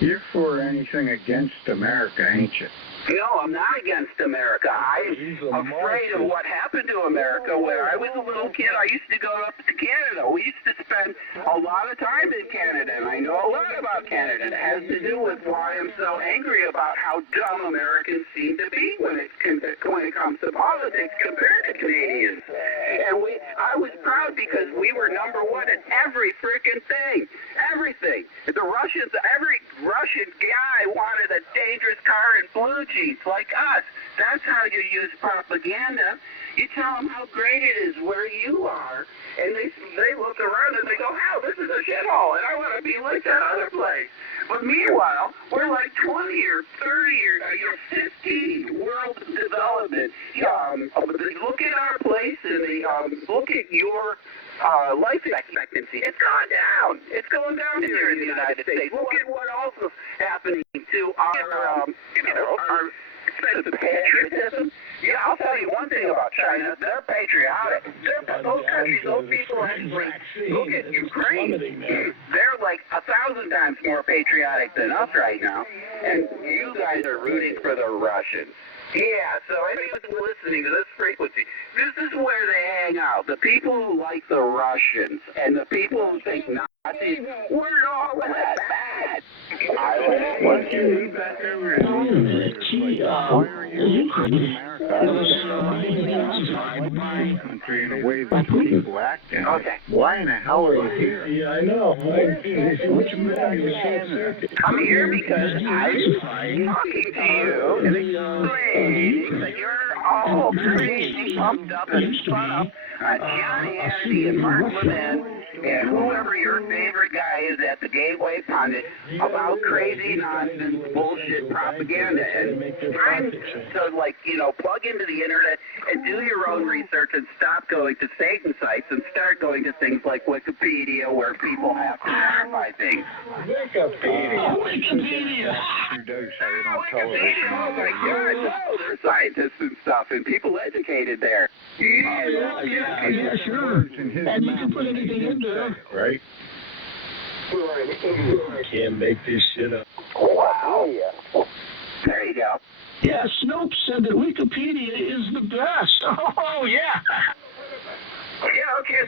You're for anything against America, ain't you? No, I'm not against America. I'm afraid of what happened to America when I was a little kid. I used to go up to Canada. We used to spend a lot of time in Canada, and I know a lot about Canada. It has to do with why I'm so angry about how dumb Americans seem to be when it comes to politics compared to Canadians. And I was proud because we were number one in every freaking thing. Everything. The Russians, every Russian guy wanted a dangerous car and blue jeans like us. That's how you use propaganda. You tell them how great it is where you are, and they look around and they go, "Wow, this is a shithole, and I want to be like that other place." But meanwhile, we're like 20 or 30 or 15 world development. Look at our place and look at your life expectancy. It's gone down. It's going down here in the United States. Look at what else is happening to our patriotism. Yeah, I'll tell you one thing about China. They're patriotic. Those countries, those people actually, look at Ukraine. They're like 1,000 times more patriotic than us right now. And you guys are rooting for the Russians. Yeah, so anyone's listening to this frequency, this is where they hang out. The people who like the Russians and the people who think Nazis weren't all that bad. Why don't you move back over to why are you country in a way that people act in? Okay. Why in the hell are you here? Yeah, I know. I'm here because I'm talking to you and explaining that you're all crazy, pumped up, and spun up on Johnny Andy and Mark Levin and whoever your favorite guy is at the Gateway Pundit about crazy nonsense bullshit propaganda. And I'm to plug into the internet and do your own research and stop going to Satan sites and start going to things like Wikipedia where people have to verify things. Wikipedia. Oh my God, no, they're scientists and stuff and people educated there. Yeah, sure. And you can put anything in there. Right? Can't make this shit up. Wow. There you go. Yeah, Snoop said that Wikipedia is the best. Oh, yeah. Yeah, okay,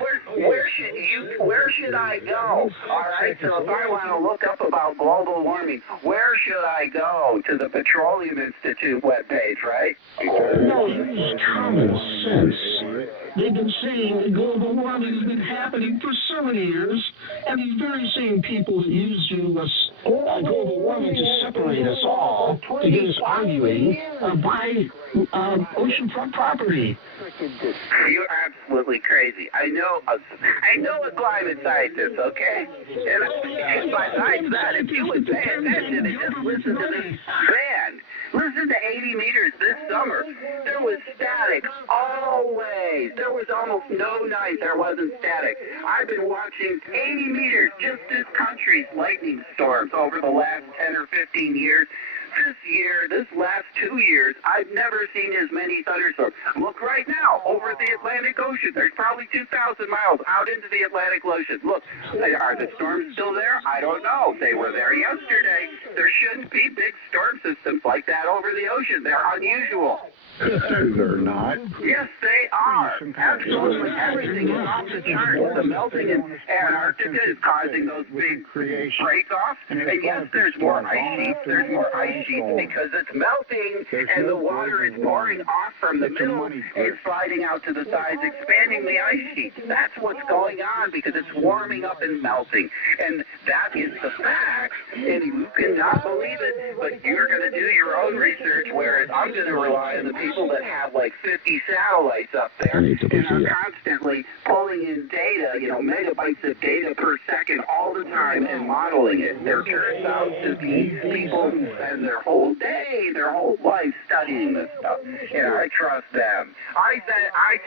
where should I go? All right, so if I want to look up about global warming, where should I go? To the Petroleum Institute webpage, right? No, use common sense. They've been saying that global warming has been happening for so many years, and these very same people that used global warming to separate us all, to get us arguing, buy oceanfront property. You're absolutely crazy. I know a climate scientist, okay? And besides that, if you would pay attention and just listen to this band, listen to 80 meters this summer. There was static always. There was almost no night there wasn't static. I've been watching 80 meters, just this country's lightning storms over the last 10 or 15 years. This last 2 years, I've never seen as many thunderstorms. Look right now, over the Atlantic Ocean. There's probably 2,000 miles out into the Atlantic Ocean. Look, are the storms still there? I don't know. They were there yesterday. There shouldn't be big storm systems like that over the ocean. They're unusual. They're not. Yes, they are. Absolutely everything is off the charts. The melting in Antarctica is causing those big break-offs. And yes, there's more ice sheets. There's more ice sheets because it's melting and the water is pouring off from the middle and sliding out to the sides, expanding the ice sheets. That's what's going on because it's warming up and melting. And that is the fact. And you cannot believe it, but you're going to do your own research, whereas I'm going to rely on the people that have like 50 satellites up there and are constantly pulling in data, megabytes of data per second all the time and modeling it. There turns out to be people who spend their whole day, their whole life studying this stuff. And I trust them. I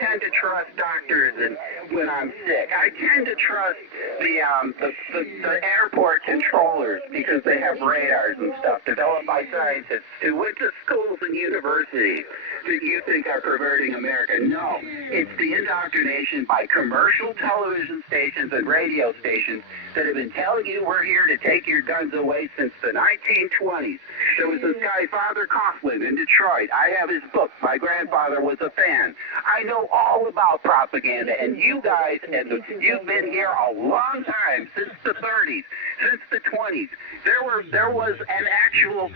tend to trust doctors and when I'm sick. I tend to trust the airport controllers because they have radars and stuff developed by scientists who went to schools and universities that you think are perverting America. No, it's the indoctrination by commercial television stations and radio stations that have been telling you we're here to take your guns away since the 1920s. There was this guy, Father Coughlin, in Detroit. I have his book. My grandfather was a fan. I know all about propaganda, and you guys, you've been here a long time, since the 30s, since the 20s. There was an actual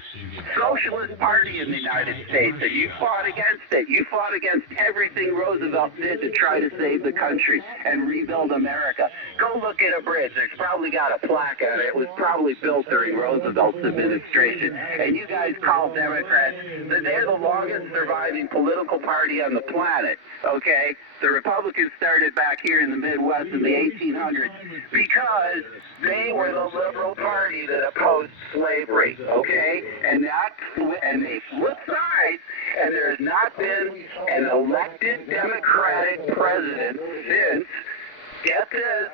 socialist party in the United States, and you fought against it. You fought against everything Roosevelt did to try to save the country and rebuild America. Go look at a bridge. There's probably got a plaque on it. It was probably built during Roosevelt's administration. And you guys call Democrats that they're the longest surviving political party on the planet, okay? The Republicans started back here in the Midwest in the 1800s because they were the liberal party that opposed slavery, okay? And they flipped sides, and there has not been an elected Democratic president since, get this,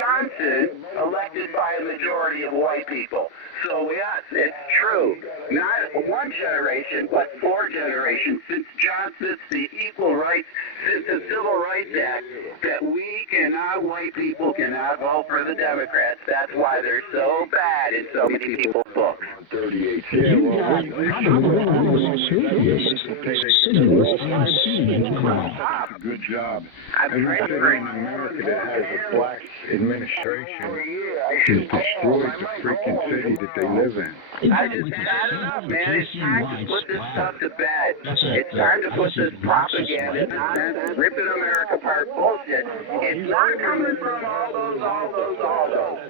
Johnson, elected by a majority of white people. So yes, it's true. Not one generation, but 4 generations since Johnson, the Equal Rights, since the Civil Rights Act, that white people cannot vote for the Democrats. That's why they're so bad in so many people's books. 38. Good job. Every city in America that has a black administration has destroyed the freaking city that they live in. I just had enough, man. It's time to put this stuff to bed. It's time to put this propaganda, nonsense, ripping America apart bullshit. It's not coming from all those.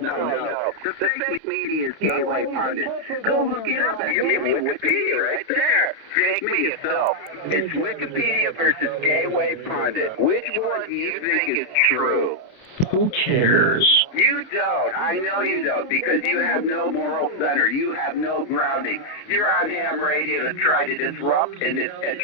No. The fake media is gateway pundits. Go look it up. You mean Wikipedia right there. Fake media. So, it's Wikipedia versus gateway pundit. Which one do you think is true? Who cares? You don't. I know you don't, because you have no moral center. You have no grounding. You're on ham radio to try to disrupt and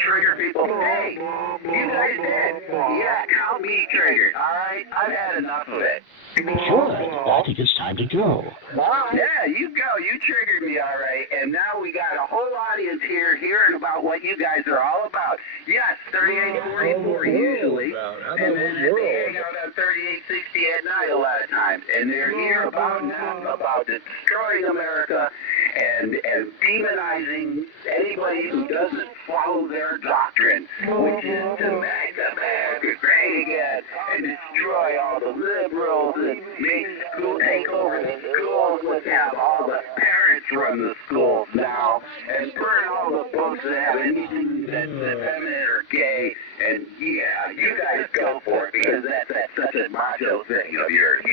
trigger people. Hey, you guys did. Yeah, count me triggered. All right? I've had enough of it. Good. I think it's time to go. Yeah, you go. You triggered me, all right. And now we got a whole audience here hearing about what you guys are all about. Yes, 3844 usually. And then they hang out on 3860 at night a lot of times. And they're here about destroying America and demonizing anybody who doesn't follow their doctrine, which is to make America great again. and destroy all the liberals and make school, take over the schools, let's have all the parents run the schools now, and burn all the books that have anything that's feminine or gay, and yeah, you guys go for it, because that's such a macho thing of yours.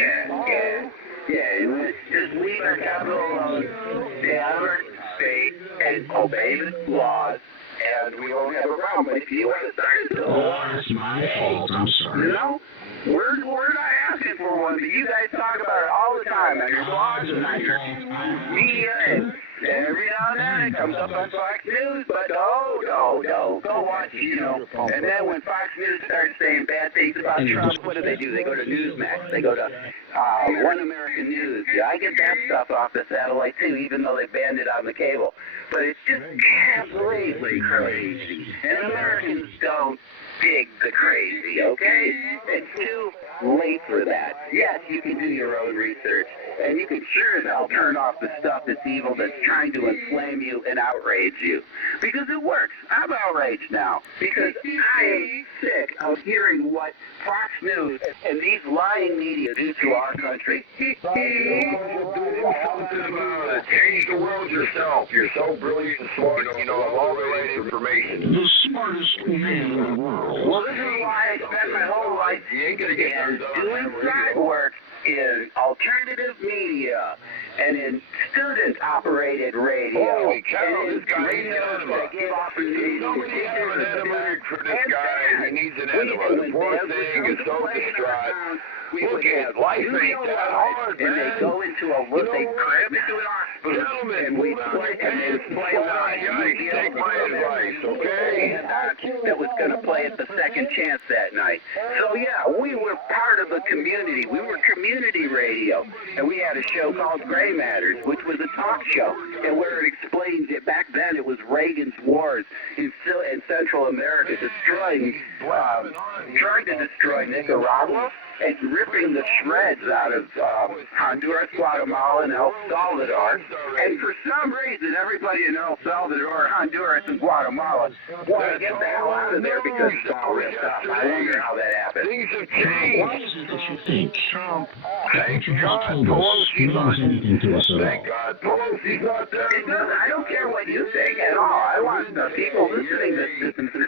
Yeah, just leave our capital alone, stay out of our state, and obey the laws, and we won't have a problem. But if you want to start a civil war, It's my fault. I'm sorry. you know, we're not asking for one, but you guys talk about it all the time on your blogs and on your media, and every now and then it comes up on Fox News, but no, go watch, and then when Fox News starts saying bad things about Trump, what do? They go to Newsmax, they go to One American News. Yeah, I get that stuff off the satellite too, even though they banned it on the cable, but it's just completely crazy, and Americans don't dig the crazy, okay? It's too late for that. Yes, you can do your own research, and you can sure as hell turn off the stuff that's evil, that's trying to inflame you and outrage you, because it works. I'm outraged now, because I am sick of hearing what Fox News and these lying media do to our country. Something about it. Change the world yourself. You're so brilliant and smart. You know all the right information. The smartest man in the world. Well, this is why I spent my whole life doing side work in alternative media and in student-operated radio. Holy cow, and this guy needs an enema. Somebody give an enema for this guy. He needs an enema. The poor thing is so distraught. Look at it. Life ain't that hard, man. And they go into a they crib into an hospital. Gentlemen, and we play take my advice, okay? That was going to play at the Second Chance that night. So yeah, we were part of the community. We were community radio, and we had a show called Gray Matters, which was a talk show, and where it explained that back then it was Reagan's wars in Central America, trying to destroy Nicaragua and ripping the shreds out of Honduras, Guatemala, and El Salvador. And for some reason, everybody in El Salvador, Honduras, and Guatemala want to get the hell out of there because it's all ripped up. I wonder how that happened. Things have changed. Why is it that you think Trump Thank just God told us he Pelosi's not doesn't anything to us at all? Thank God Pelosi's not there. It doesn't, I don't care what you think at all. I want the people listening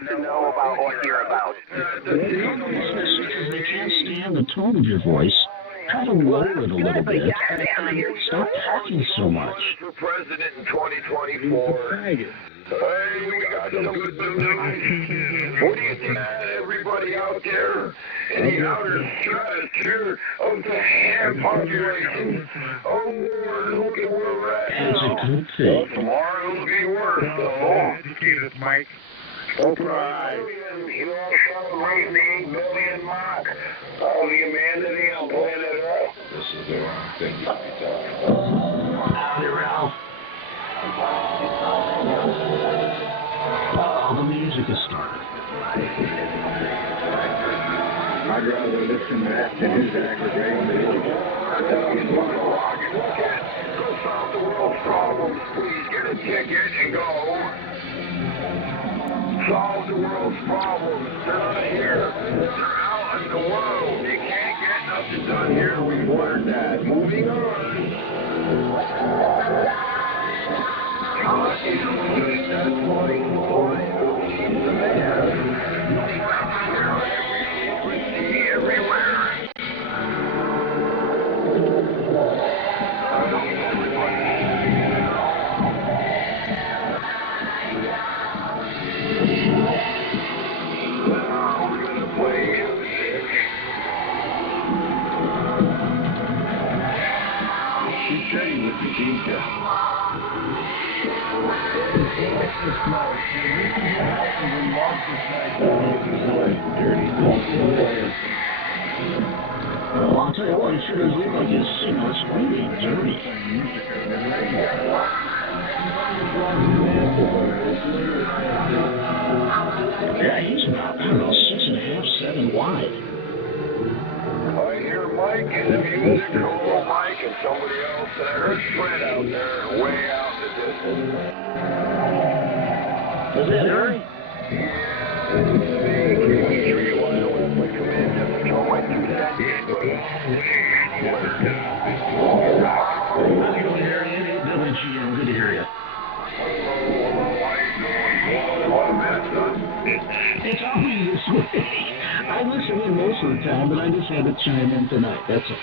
to know about what you're about. Because they can't stand the tone of your voice. Try to lower it a little bit. Stop talking so much. For president in 2024. Hey, we got some good news. What do you think, everybody out there in the outer stratosphere of the ham population? Oh, Lord, look at where we're at It's a now. good thing. Tomorrow it'll be worse, though. Educate us, Mike. Right. You know, celebrating the 8 million mark. Oh, the humanity on planet Earth. This is the wrong thing to be talking about. Howdy, Ralph. The music has started. I'd rather listen to that than his aggravation. Go solve the world's problems, please. Get a ticket and go. Solve the world's problems. They're not here. They're out in the world. You can't get nothing done here. We've learned that. Moving on. Everywhere. We're gonna play music. She said he was a teacher. Well, I'll tell you what, it sure does look like his signal's really dirty. Yeah, he's about, I don't know, 6.5, 7 wide. I hear Mike in the music, hello Mike, and somebody else, and I heard Fred out there, way out in the distance. Is that Harry? Yeah, it's me, Kiwi, 3 Command WGN, good to hear you. It's always this way. I listen in most of the time, but I just had to chime in tonight. That's all.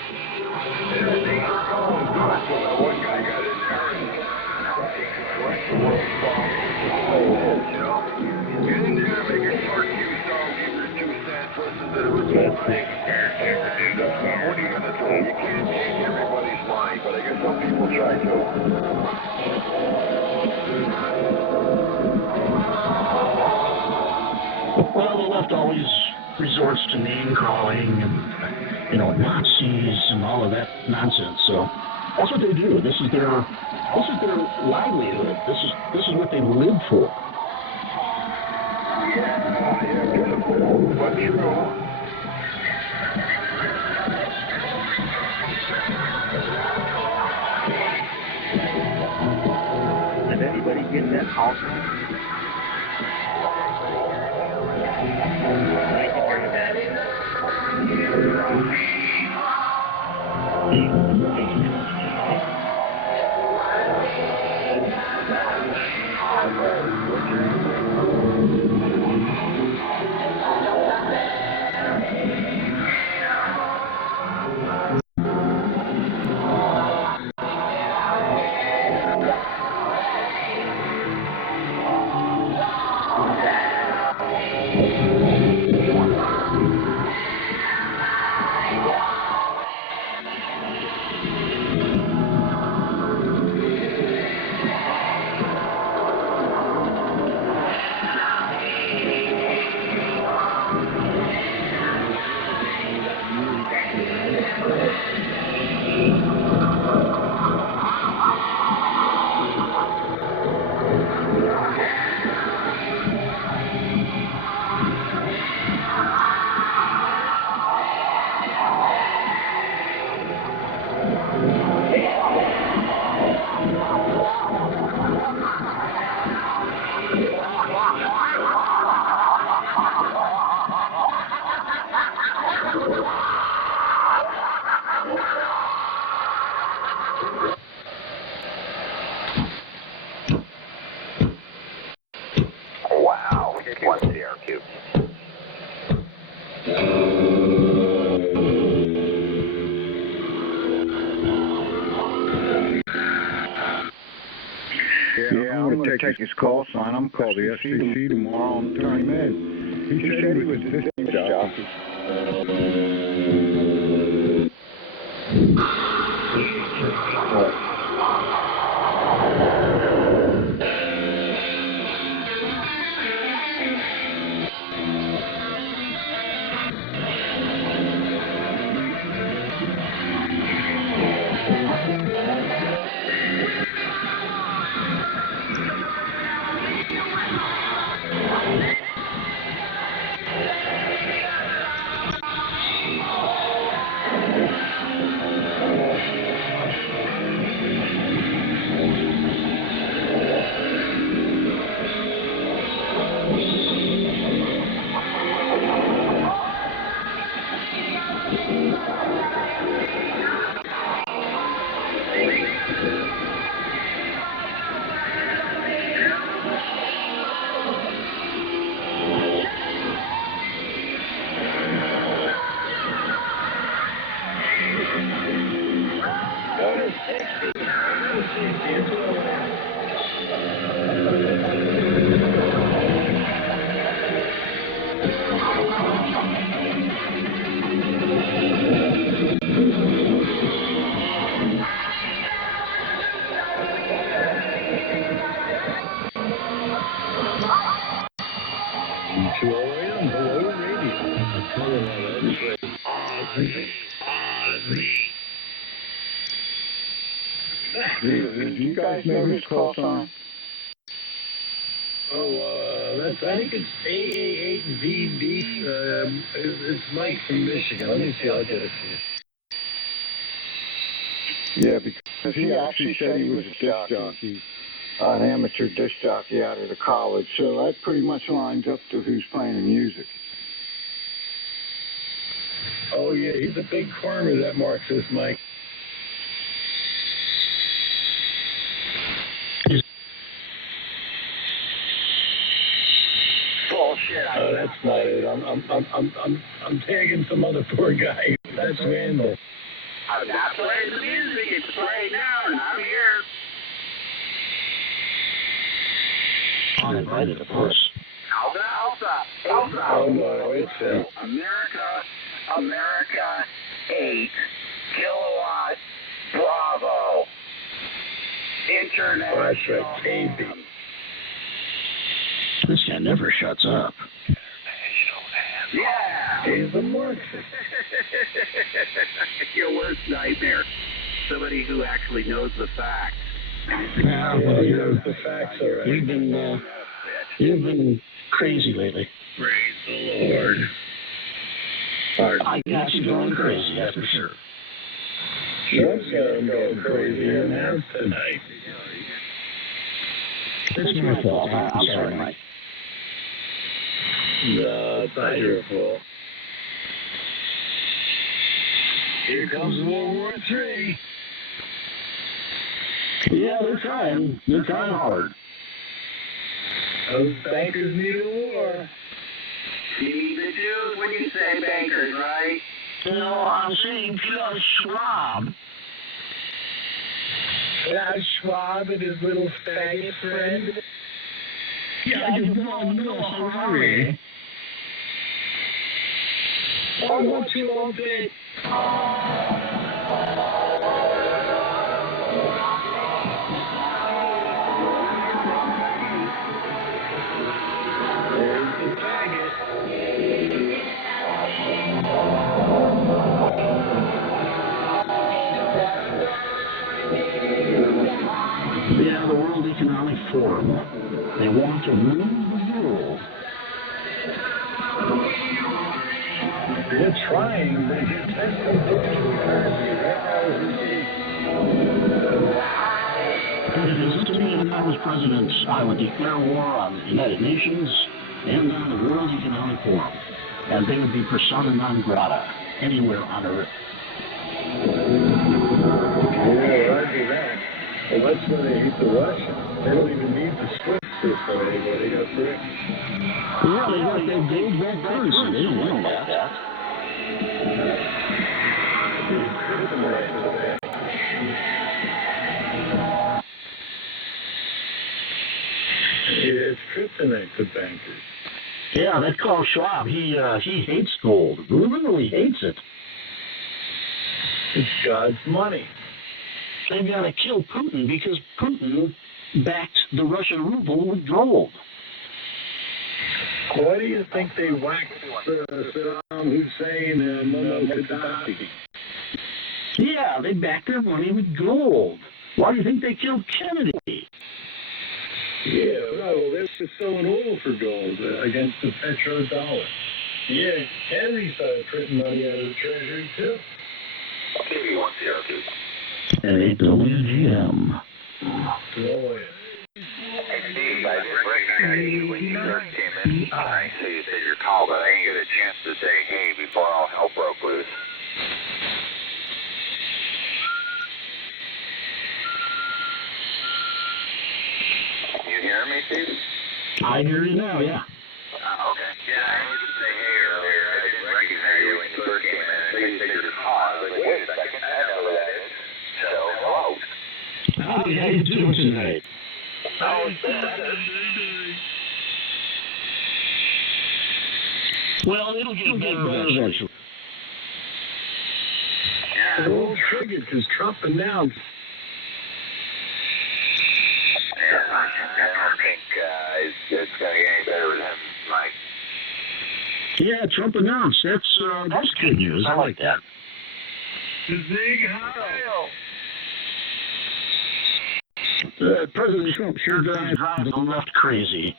One guy got his errands right the world get in there, make a short fuse, I'll give your 2 cents, listen to the whole thing. What are you going to do? You can't change everybody's mind, but I guess some people try to. Well, the left always resorts to name calling and, Nazis and all of that nonsense. So that's what they do. This is their livelihood. This is what they live for. Yeah, beautiful, but true. Did anybody get that call from him? I can hear Wow, what's the RQ? Yeah, I'm going to take his call sign. I'm call the SCC tomorrow and turn him in. He said he was a disc jockey. Do you guys know whose call sign? I think it's AA8VB. It's Mike from Michigan. Let me see, I'll get it to you. Yeah, because he actually said he was a disc jockey, an amateur disc jockey out of the college, so that pretty much lines up to who's playing the music. Oh, yeah, he's a big farmer, that Marxist, Mike. Bullshit. Oh, that's not it. I'm tagging some other poor guy. That's Randall. I'm not playing the music. It's playing now, and I'm here. Uninvited, of course. Alpha. Oh, no, it's America 8 kilowatt Bravo. International. KB. This guy never shuts up. Yeah. He's a Marxist. Your worst nightmare. Somebody who actually knows the facts. Yeah, well, He knows the facts already. You've been crazy lately. Praise the Lord. I got you going crazy, that's for sure. Trump's got him going crazy here now tonight. It's my fault. I'm sorry, Mike. No, it's not your fault. Here comes World War III. Yeah, they're trying. They're trying hard. Those bankers need a war. You need the Jews when you say bankers, right? No, I'm saying Klaus Schwab. Klaus Schwab and his little faggot friend. Yeah, you want no hurry. I want you all dead. There's the faggot. Yeah, the World Economic Forum. They want to rule the world. They're trying, but they're testing digital currency. If it was to me and I was president, I would declare war on the United Nations and on the World Economic Forum, and they would be persona non grata anywhere on Earth. Yeah, roger that. Well, that's why they hate the Russians. They don't even need the SWIFT system anymore. They got BRICS. Yeah, they got their gold-backed currency. They don't like that. It's kryptonite to bankers. Yeah, that Klaus Schwab, he hates gold. Literally hates it. It's God's money. They've got to kill Putin because Putin backed the Russian ruble with gold. Why do you think they whacked Saddam Hussein and Gaddafi? Yeah, they backed their money with gold. Why do you think they killed Kennedy? Yeah, well, they were selling oil for gold against the petrodollar. Yeah, Kennedy started printing money out of the treasury, too. TV102. And WGM. Oh, yeah. Hey, Steve, I did recognize you when you first came in. I see you said your call, but I didn't get a chance to say hey before all hell broke loose. You hear me, Steve? I hear you now, yeah. Okay. Yeah, I heard you say hey earlier. I didn't recognize you when you first came in. I think you said your call. I was like, wait a second, I know who that is. So, hello. How you doing tonight? Well, it'll get better eventually. Yeah. The whole triggered because Trump announced. Yeah, I don't think it's going to get any better with him, Mike. Yeah, Trump announced. That's good news. I like that. President Trump sure does drive the left crazy.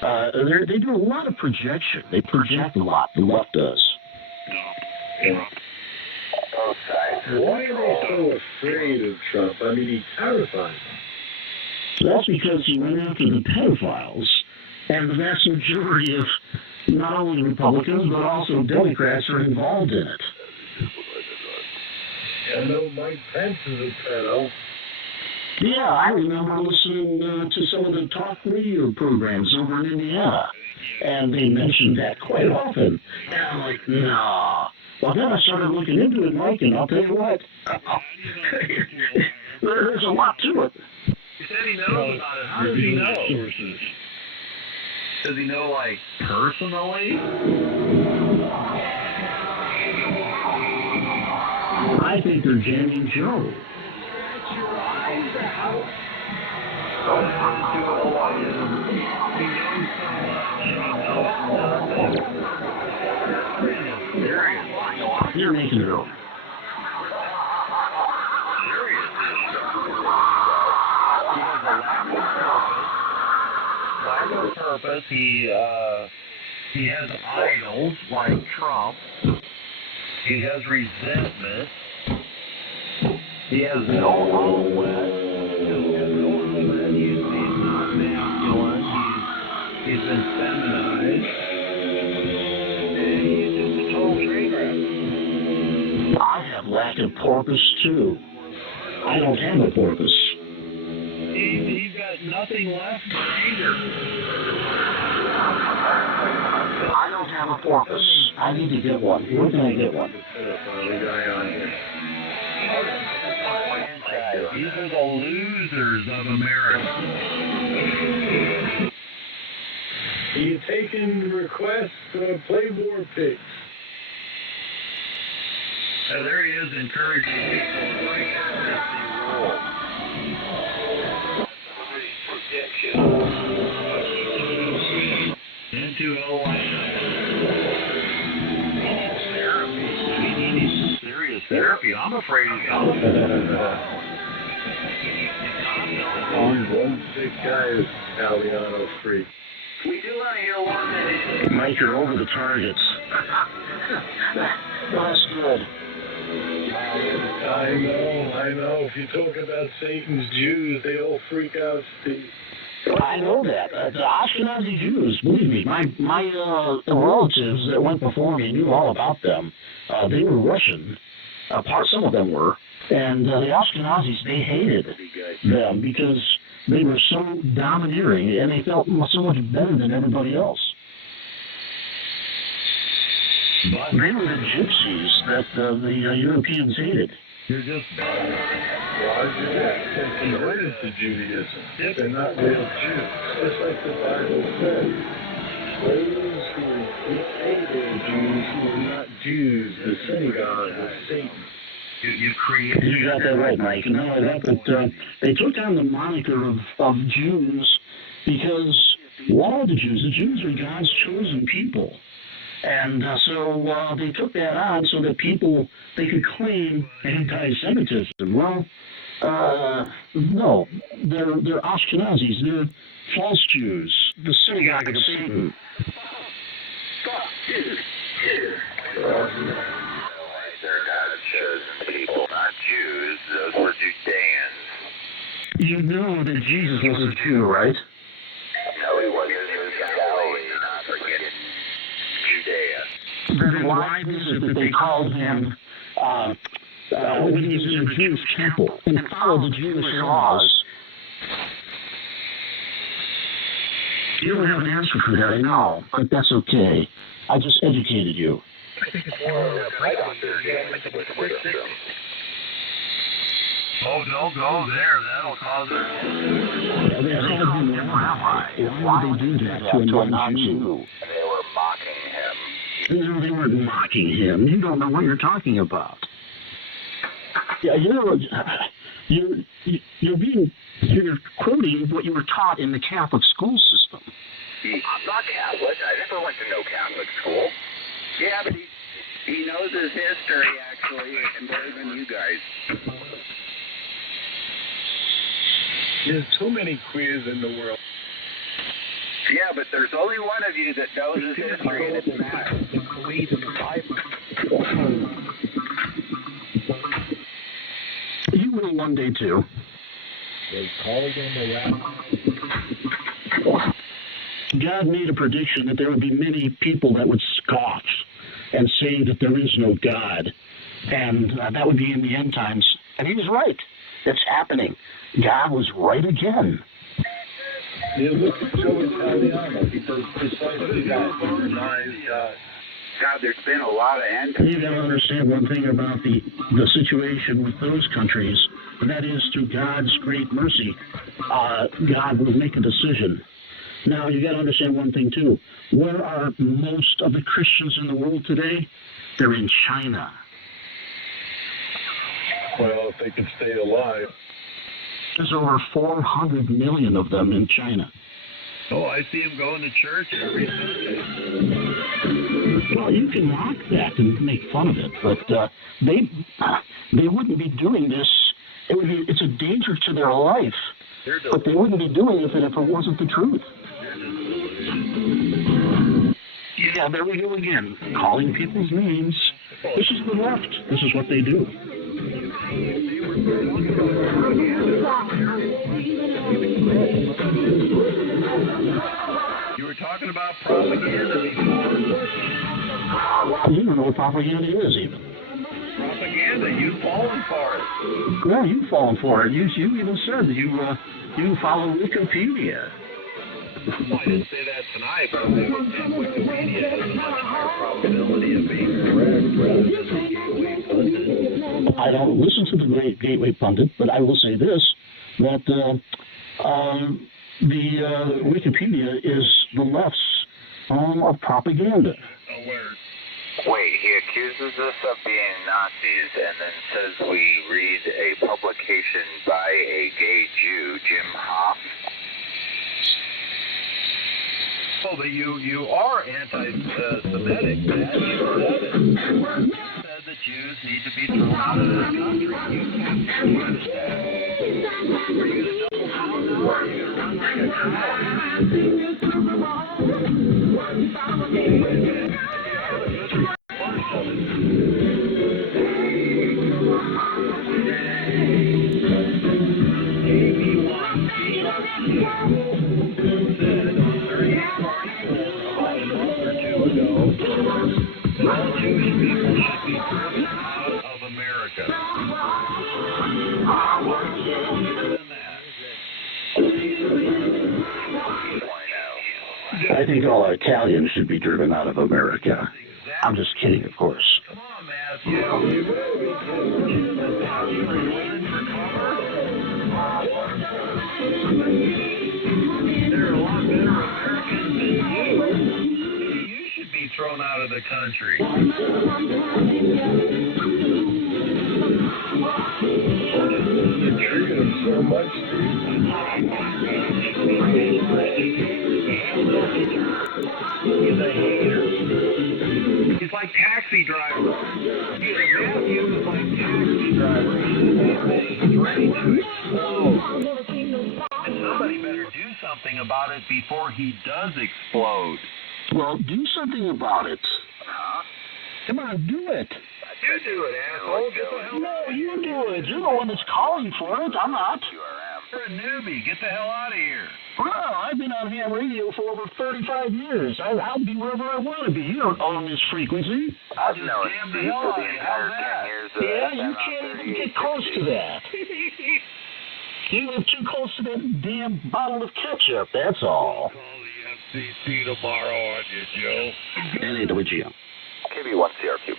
They do a lot of projection. They project a lot. The left does. Both sides. Why are they so afraid of Trump? I mean, he terrifies them. That's because he went after the pedophiles, and the vast majority of not only Republicans but also Democrats are involved in it. I know Mike Pence is a pedo. Yeah, I remember listening to some of the talk radio programs over in Indiana, and they mentioned that quite often. And I'm like, no. Well, then I started looking into it, Mike, and I'll tell you what, there's a lot to it. He said he knows about it. How does he know? Sources. Does he know, like, personally? I think they're jamming Joe. You're making it up. Lack of purpose. He has idols like Trump. He has resentment. He has no outlet. He's not masculine. He's been feminized. And he's just a total train wreck. I have lack of porpoise, too. I don't have a porpoise. He's got nothing left either. I don't have a porpoise. I need to get one. Where can I get one? These are the losers of America. Are you taking requests for Playboy pics? There he is encouraging people to break the rule. Into he needs serious therapy. I'm afraid he's got One big guy is Italiano freak. We do want to hear one. Mike, you're over the targets. That's good. I know. If you talk about Satan's Jews, they all freak out, Steve. I know that. The Ashkenazi Jews, believe me, my relatives that went before me knew all about them. They were Russian. Some of them were. And the Ashkenazis, they hated them because they were so domineering and they felt so much better than everybody else. But they were the gypsies that the Europeans hated. You're just Why is it converted to Judaism? They're not real Jews. Just like the Bible says. Slaves who hated Jews who were not Jews, the synagogue of Satan. You got that right, Mike. Not only that, but they took down the moniker of Jews because why are the Jews are God's chosen people. And so they took that on so that they could claim anti-Semitism. Well, no, they're Ashkenazis. They're false Jews. The synagogue of Satan. They're God's chosen people, not Jews. Those were Judeans. You know that Jesus was a Jew, right? No, he wasn't. He was Galilee, not forget Judea. Then why is it that they called him when he was in the Jewish temple and followed the Jewish laws? You don't have an answer for that, I know, but that's okay. I just educated you. I think it's more of a breakdown with the wisdom. Oh, don't go there. That'll cause it. They called him a rabbi. Why would they do that to a non-Jew? They were mocking him. No, they weren't mocking him. You don't know what you're talking about. Yeah, you're quoting what you were taught in the Catholic school system. I'm not Catholic. I never went to no Catholic school. Yeah, but he knows his history, actually, and better than you guys. There's too many queers in the world. Yeah, but there's only one of you that knows his history, and it's Matt. Believe in the Bible. You will one day too. They called him a rabbi. God made a prediction that there would be many people that would scoff and say that there is no God. And that would be in the end times. And he was right. It's happening. God was right again. Yeah, look at Joe Italiano. He does precisely that. He denies God. God, there's been a lot of You got to understand one thing about the situation with those countries, and that is through God's great mercy, God will make a decision. Now, you got to understand one thing, too. Where are most of the Christians in the world today? They're in China. Well, if they can stay alive. There's over 400 million of them in China. Oh, I see him going to church every Sunday. Well, you can mock that and make fun of it, but they wouldn't be doing this. It's a danger to their life, but they wouldn't be doing it if it wasn't the truth. Yeah, there we go again, calling people's names. This is the left. This is what they do. You were talking about propaganda before. You don't know what propaganda is, even. Propaganda, you've fallen for it. Well, you've fallen for it. You even said that you follow Wikipedia. Well, I didn't say that tonight, but I would think Wikipedia has a much higher probability of being correct rather than the Gateway Pundit. I don't listen to the great Gateway Pundit, but I will say this, that the Wikipedia is the left's form of propaganda. Wait, he accuses us of being Nazis and then says we read a publication by a gay Jew, Jim Hoff. Oh, but you are anti-Semitic, man. You said it. You said that Jews need to be thrown out of this country. You can't use that. Are you going to double down now? Are you going to run like a I think all Italians should be driven out of America. I'm just kidding, of course. Come on, Matthew. They're a lot better Americans than you. You should be thrown out of the country. You triggered him so much, He's a hater. He's like taxi driver. Matthew is like taxi driver. He's ready to explode. And somebody better do something about it before he does explode. Well, do something about it. Come on, do it. You do it, asshole. Get the hell No, you do it. You're the one that's calling for it. I'm not. You're a newbie. Get the hell out of here. Well, I've been on ham radio for over 35 years. I'll be wherever I want to be. You don't own this frequency. I'll just jam the hell out of you. How's that? Yeah, you can't even get close to that. You live too close to that damn bottle of ketchup, that's all. Call the FCC tomorrow on you, Joe. And do it, Gio. KB1CRQ.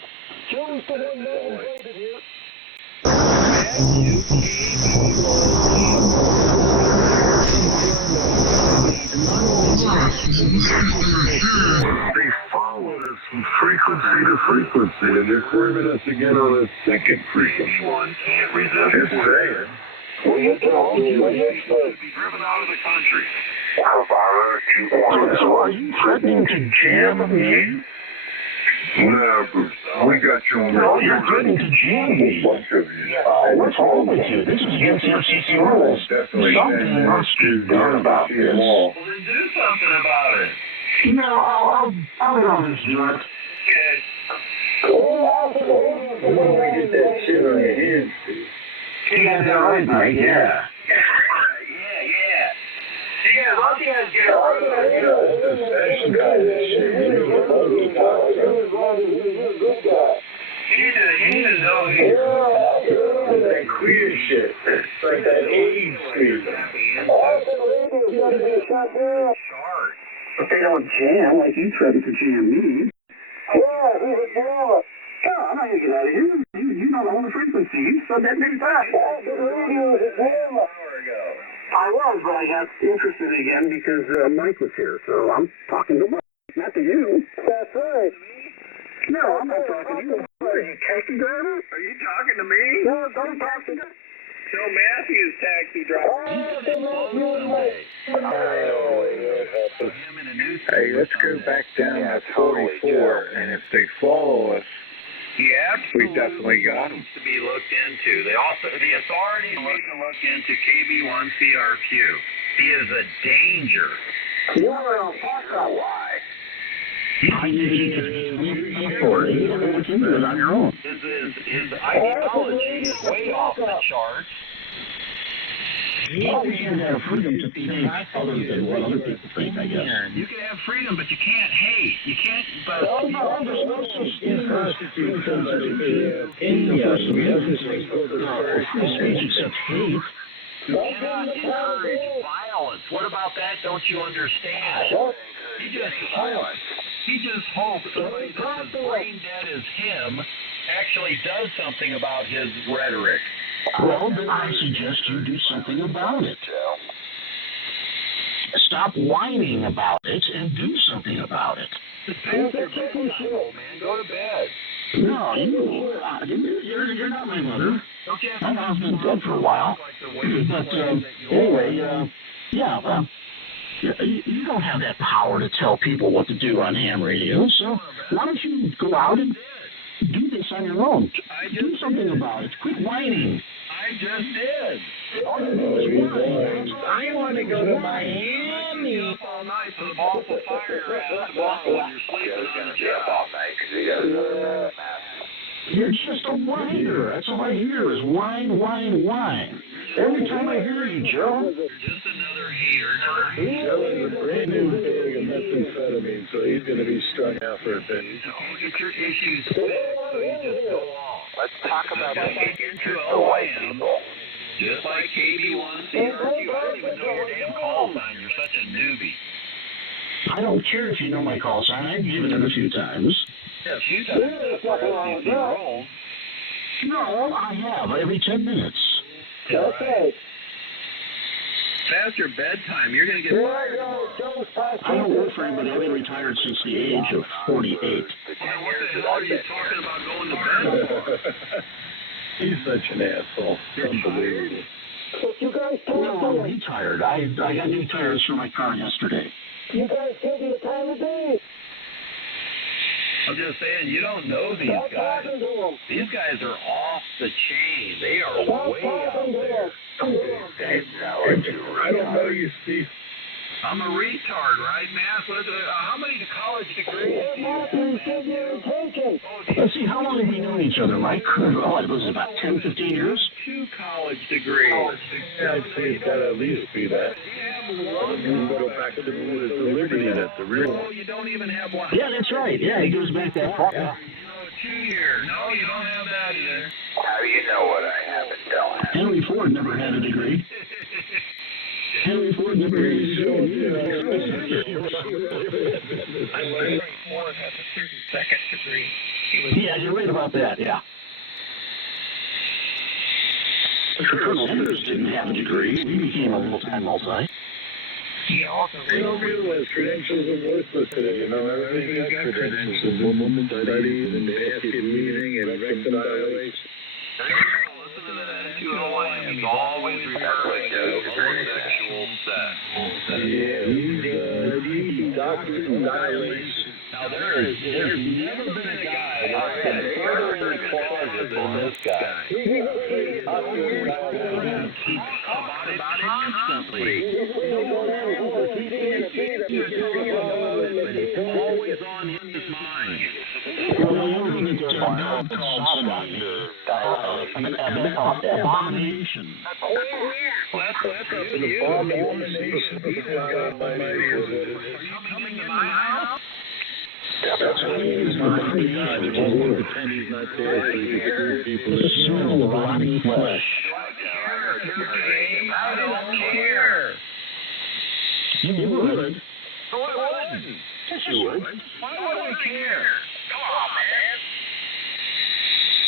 Joe's the one that invited here. They followed us from frequency to frequency, and they're forming us again on a second frequency. One can't resist. Just saying. What you told me, what you said. Be driven out of the country. So are you threatening to jam me? No, Bruce, we got you on No, you're threatening to jam me. What's wrong with you? This is against the FCC rules. Something must be done about this. Well, then do something about it. No, I'll let others do it. When we get that shit on your hands, Steve. Yeah, they're right, Mike, yeah. Yeah, let the guys get rid of it. You need to know That queer shit. It's like that AIDS treatment. But they don't jam like you threatened to jam me. Yeah, he's a jammer. No, I'm not getting out of here. You don't own the frequency. You said that many times. The radio is a jammer. I was, but I got interested again because Mike was here. So I'm talking to Mike, not to you. That's right. No, I'm not talking to you. Are you taxi driver? Are you talking to me? No, don't talk to me. Joe Matthews, taxi driver. Hey, let's go back down to 44, and if they follow us, we definitely got them. To be looked into. The authorities need to look into KB1CRQ. He is a danger. You are a fucker. Why? On your own. His ideology is way off the charts. Well, we can have freedom to think other than what other people think, I guess. You can have freedom, but you can't hate. You can't. But free speech except hate. You cannot encourage violence. What about that? Don't you understand? He just hopes somebody that's as brain dead as him actually does something about his rhetoric. Well, then I suggest you do something about it. Stop whining about it and do something about it. Man, go to bed. No, you're not my mother. My mom's been dead for a while. But anyway, you don't have that power to tell people what to do on ham radio, so why don't you go out and do this on your own? Do something about it. Quit whining. I just did. I want to go to Miami. All night for the awful fire when you're sleeping on the job all night because he doesn't know the math. You're just a whiner. That's all I hear is whine, whine, whine. Every time I hear you, Joe. You're just another hater. Joe is a brand new bag of methamphetamine, so he's going to be strung out for a bit. Don't get your issues fixed, so you just go on. Let's talk about what into OIM. Just like KB1CRQ. I don't even know your damn call sign. You're such a newbie. I don't care if you know my call sign. I've given it a few times. Yeah, a few times. No, I have. Every 10 minutes. Okay. Past your bedtime, you're going to get fired. I don't work for anybody. I've been retired since the age of 48. What the hell are you talking about going to bed for? He's such an asshole. Unbelievable. No, I'm retired. I got new tires for my car yesterday. You guys give me the time of day. I'm just saying, you don't know these guys. These guys are off the chain. They are way out there. I don't know you, Steve. I'm a retard, right, man? How many college degrees do you have? Let's see, how long have we known each other, Mike? Oh, it was about 10, 15 years? 2 college degrees. I'd say it's got to at least be that. You go back to the Liberty Net, the real one. Oh, you don't even have one. Yeah, that's right. Yeah, he goes back that far. Yeah. 2 years. No, you don't have that either. How do you know what I have and don't have? Henry Ford never had a degree. Henry Ford never had a degree. Henry Ford has a 32nd degree. Yeah, you're right about that, yeah. Colonel Sanders didn't have a degree. He became a full-time multi. They don't realize credentials are worthless today. You know, everybody's got credentials. Woman studies and basket weaving and rectum dilation. Listen to that. 201 is always referring to homosexual sex. Yeah, he's doctor dilation. Now, there's never been a guy that's been further in the closet than this guy. He's always about it constantly. It's always on his mind. Abomination. Well, that's up to you. Abomination. Are you coming to my house? That's what it is. The body pretend he's not there so you can screw people. The smell of rotting flesh. I don't care. You would. No, I wouldn't. Yes, you would. Why would I care? Come on, man.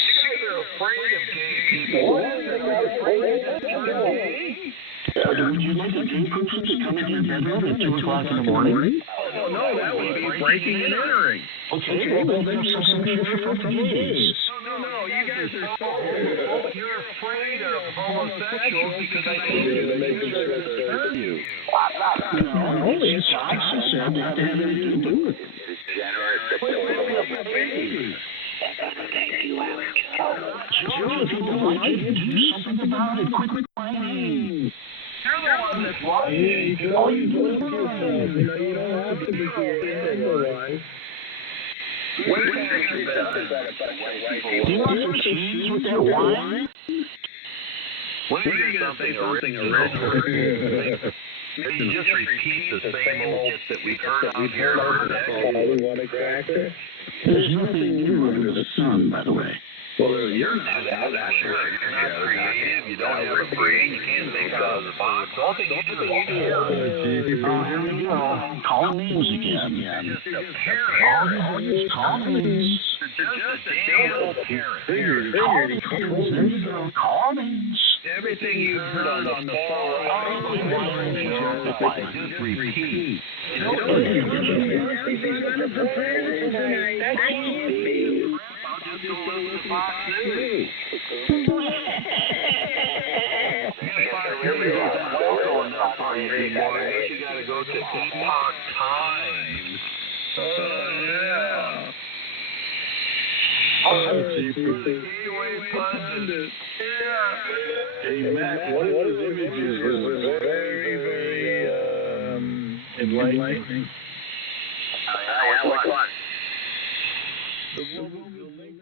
You guys are afraid of gay people. You're afraid of turn gay? Would you like a gay person to come into your bedroom at 2 o'clock in the morning? Oh, no, that would be breaking and entering. Okay, well, then you're something different from gays. No, you guys are so... You're afraid of homosexuals because I can't make them hurt you. No, it's Fascist said they have to have anything to do with it. Joe, if you don't like it, do something about it. Quit complaining. You're the one that's watching. You can always look at yourself. You don't have to be scandalized. When are you going to say Do you want some cheese with that wine? When are you going to say something original? Maybe just repeat the same old shit that we've heard on here. You want a cracker? There's nothing new under the sun, by the way. Well, you're not that sure. You're not creative. You don't have a brain. You can't think out of the box. All thing you do is you Here we go. Call names again. All these call names. just a damn parent. There you go. Call names. Everything you've heard on the phone, just repeat. You know what? I'll just go listen to Fox News. You gotta go to Epoch Times. Oh, yeah. Hey, Matt, one of those images was very, very enlightening. Which one? The woman with the link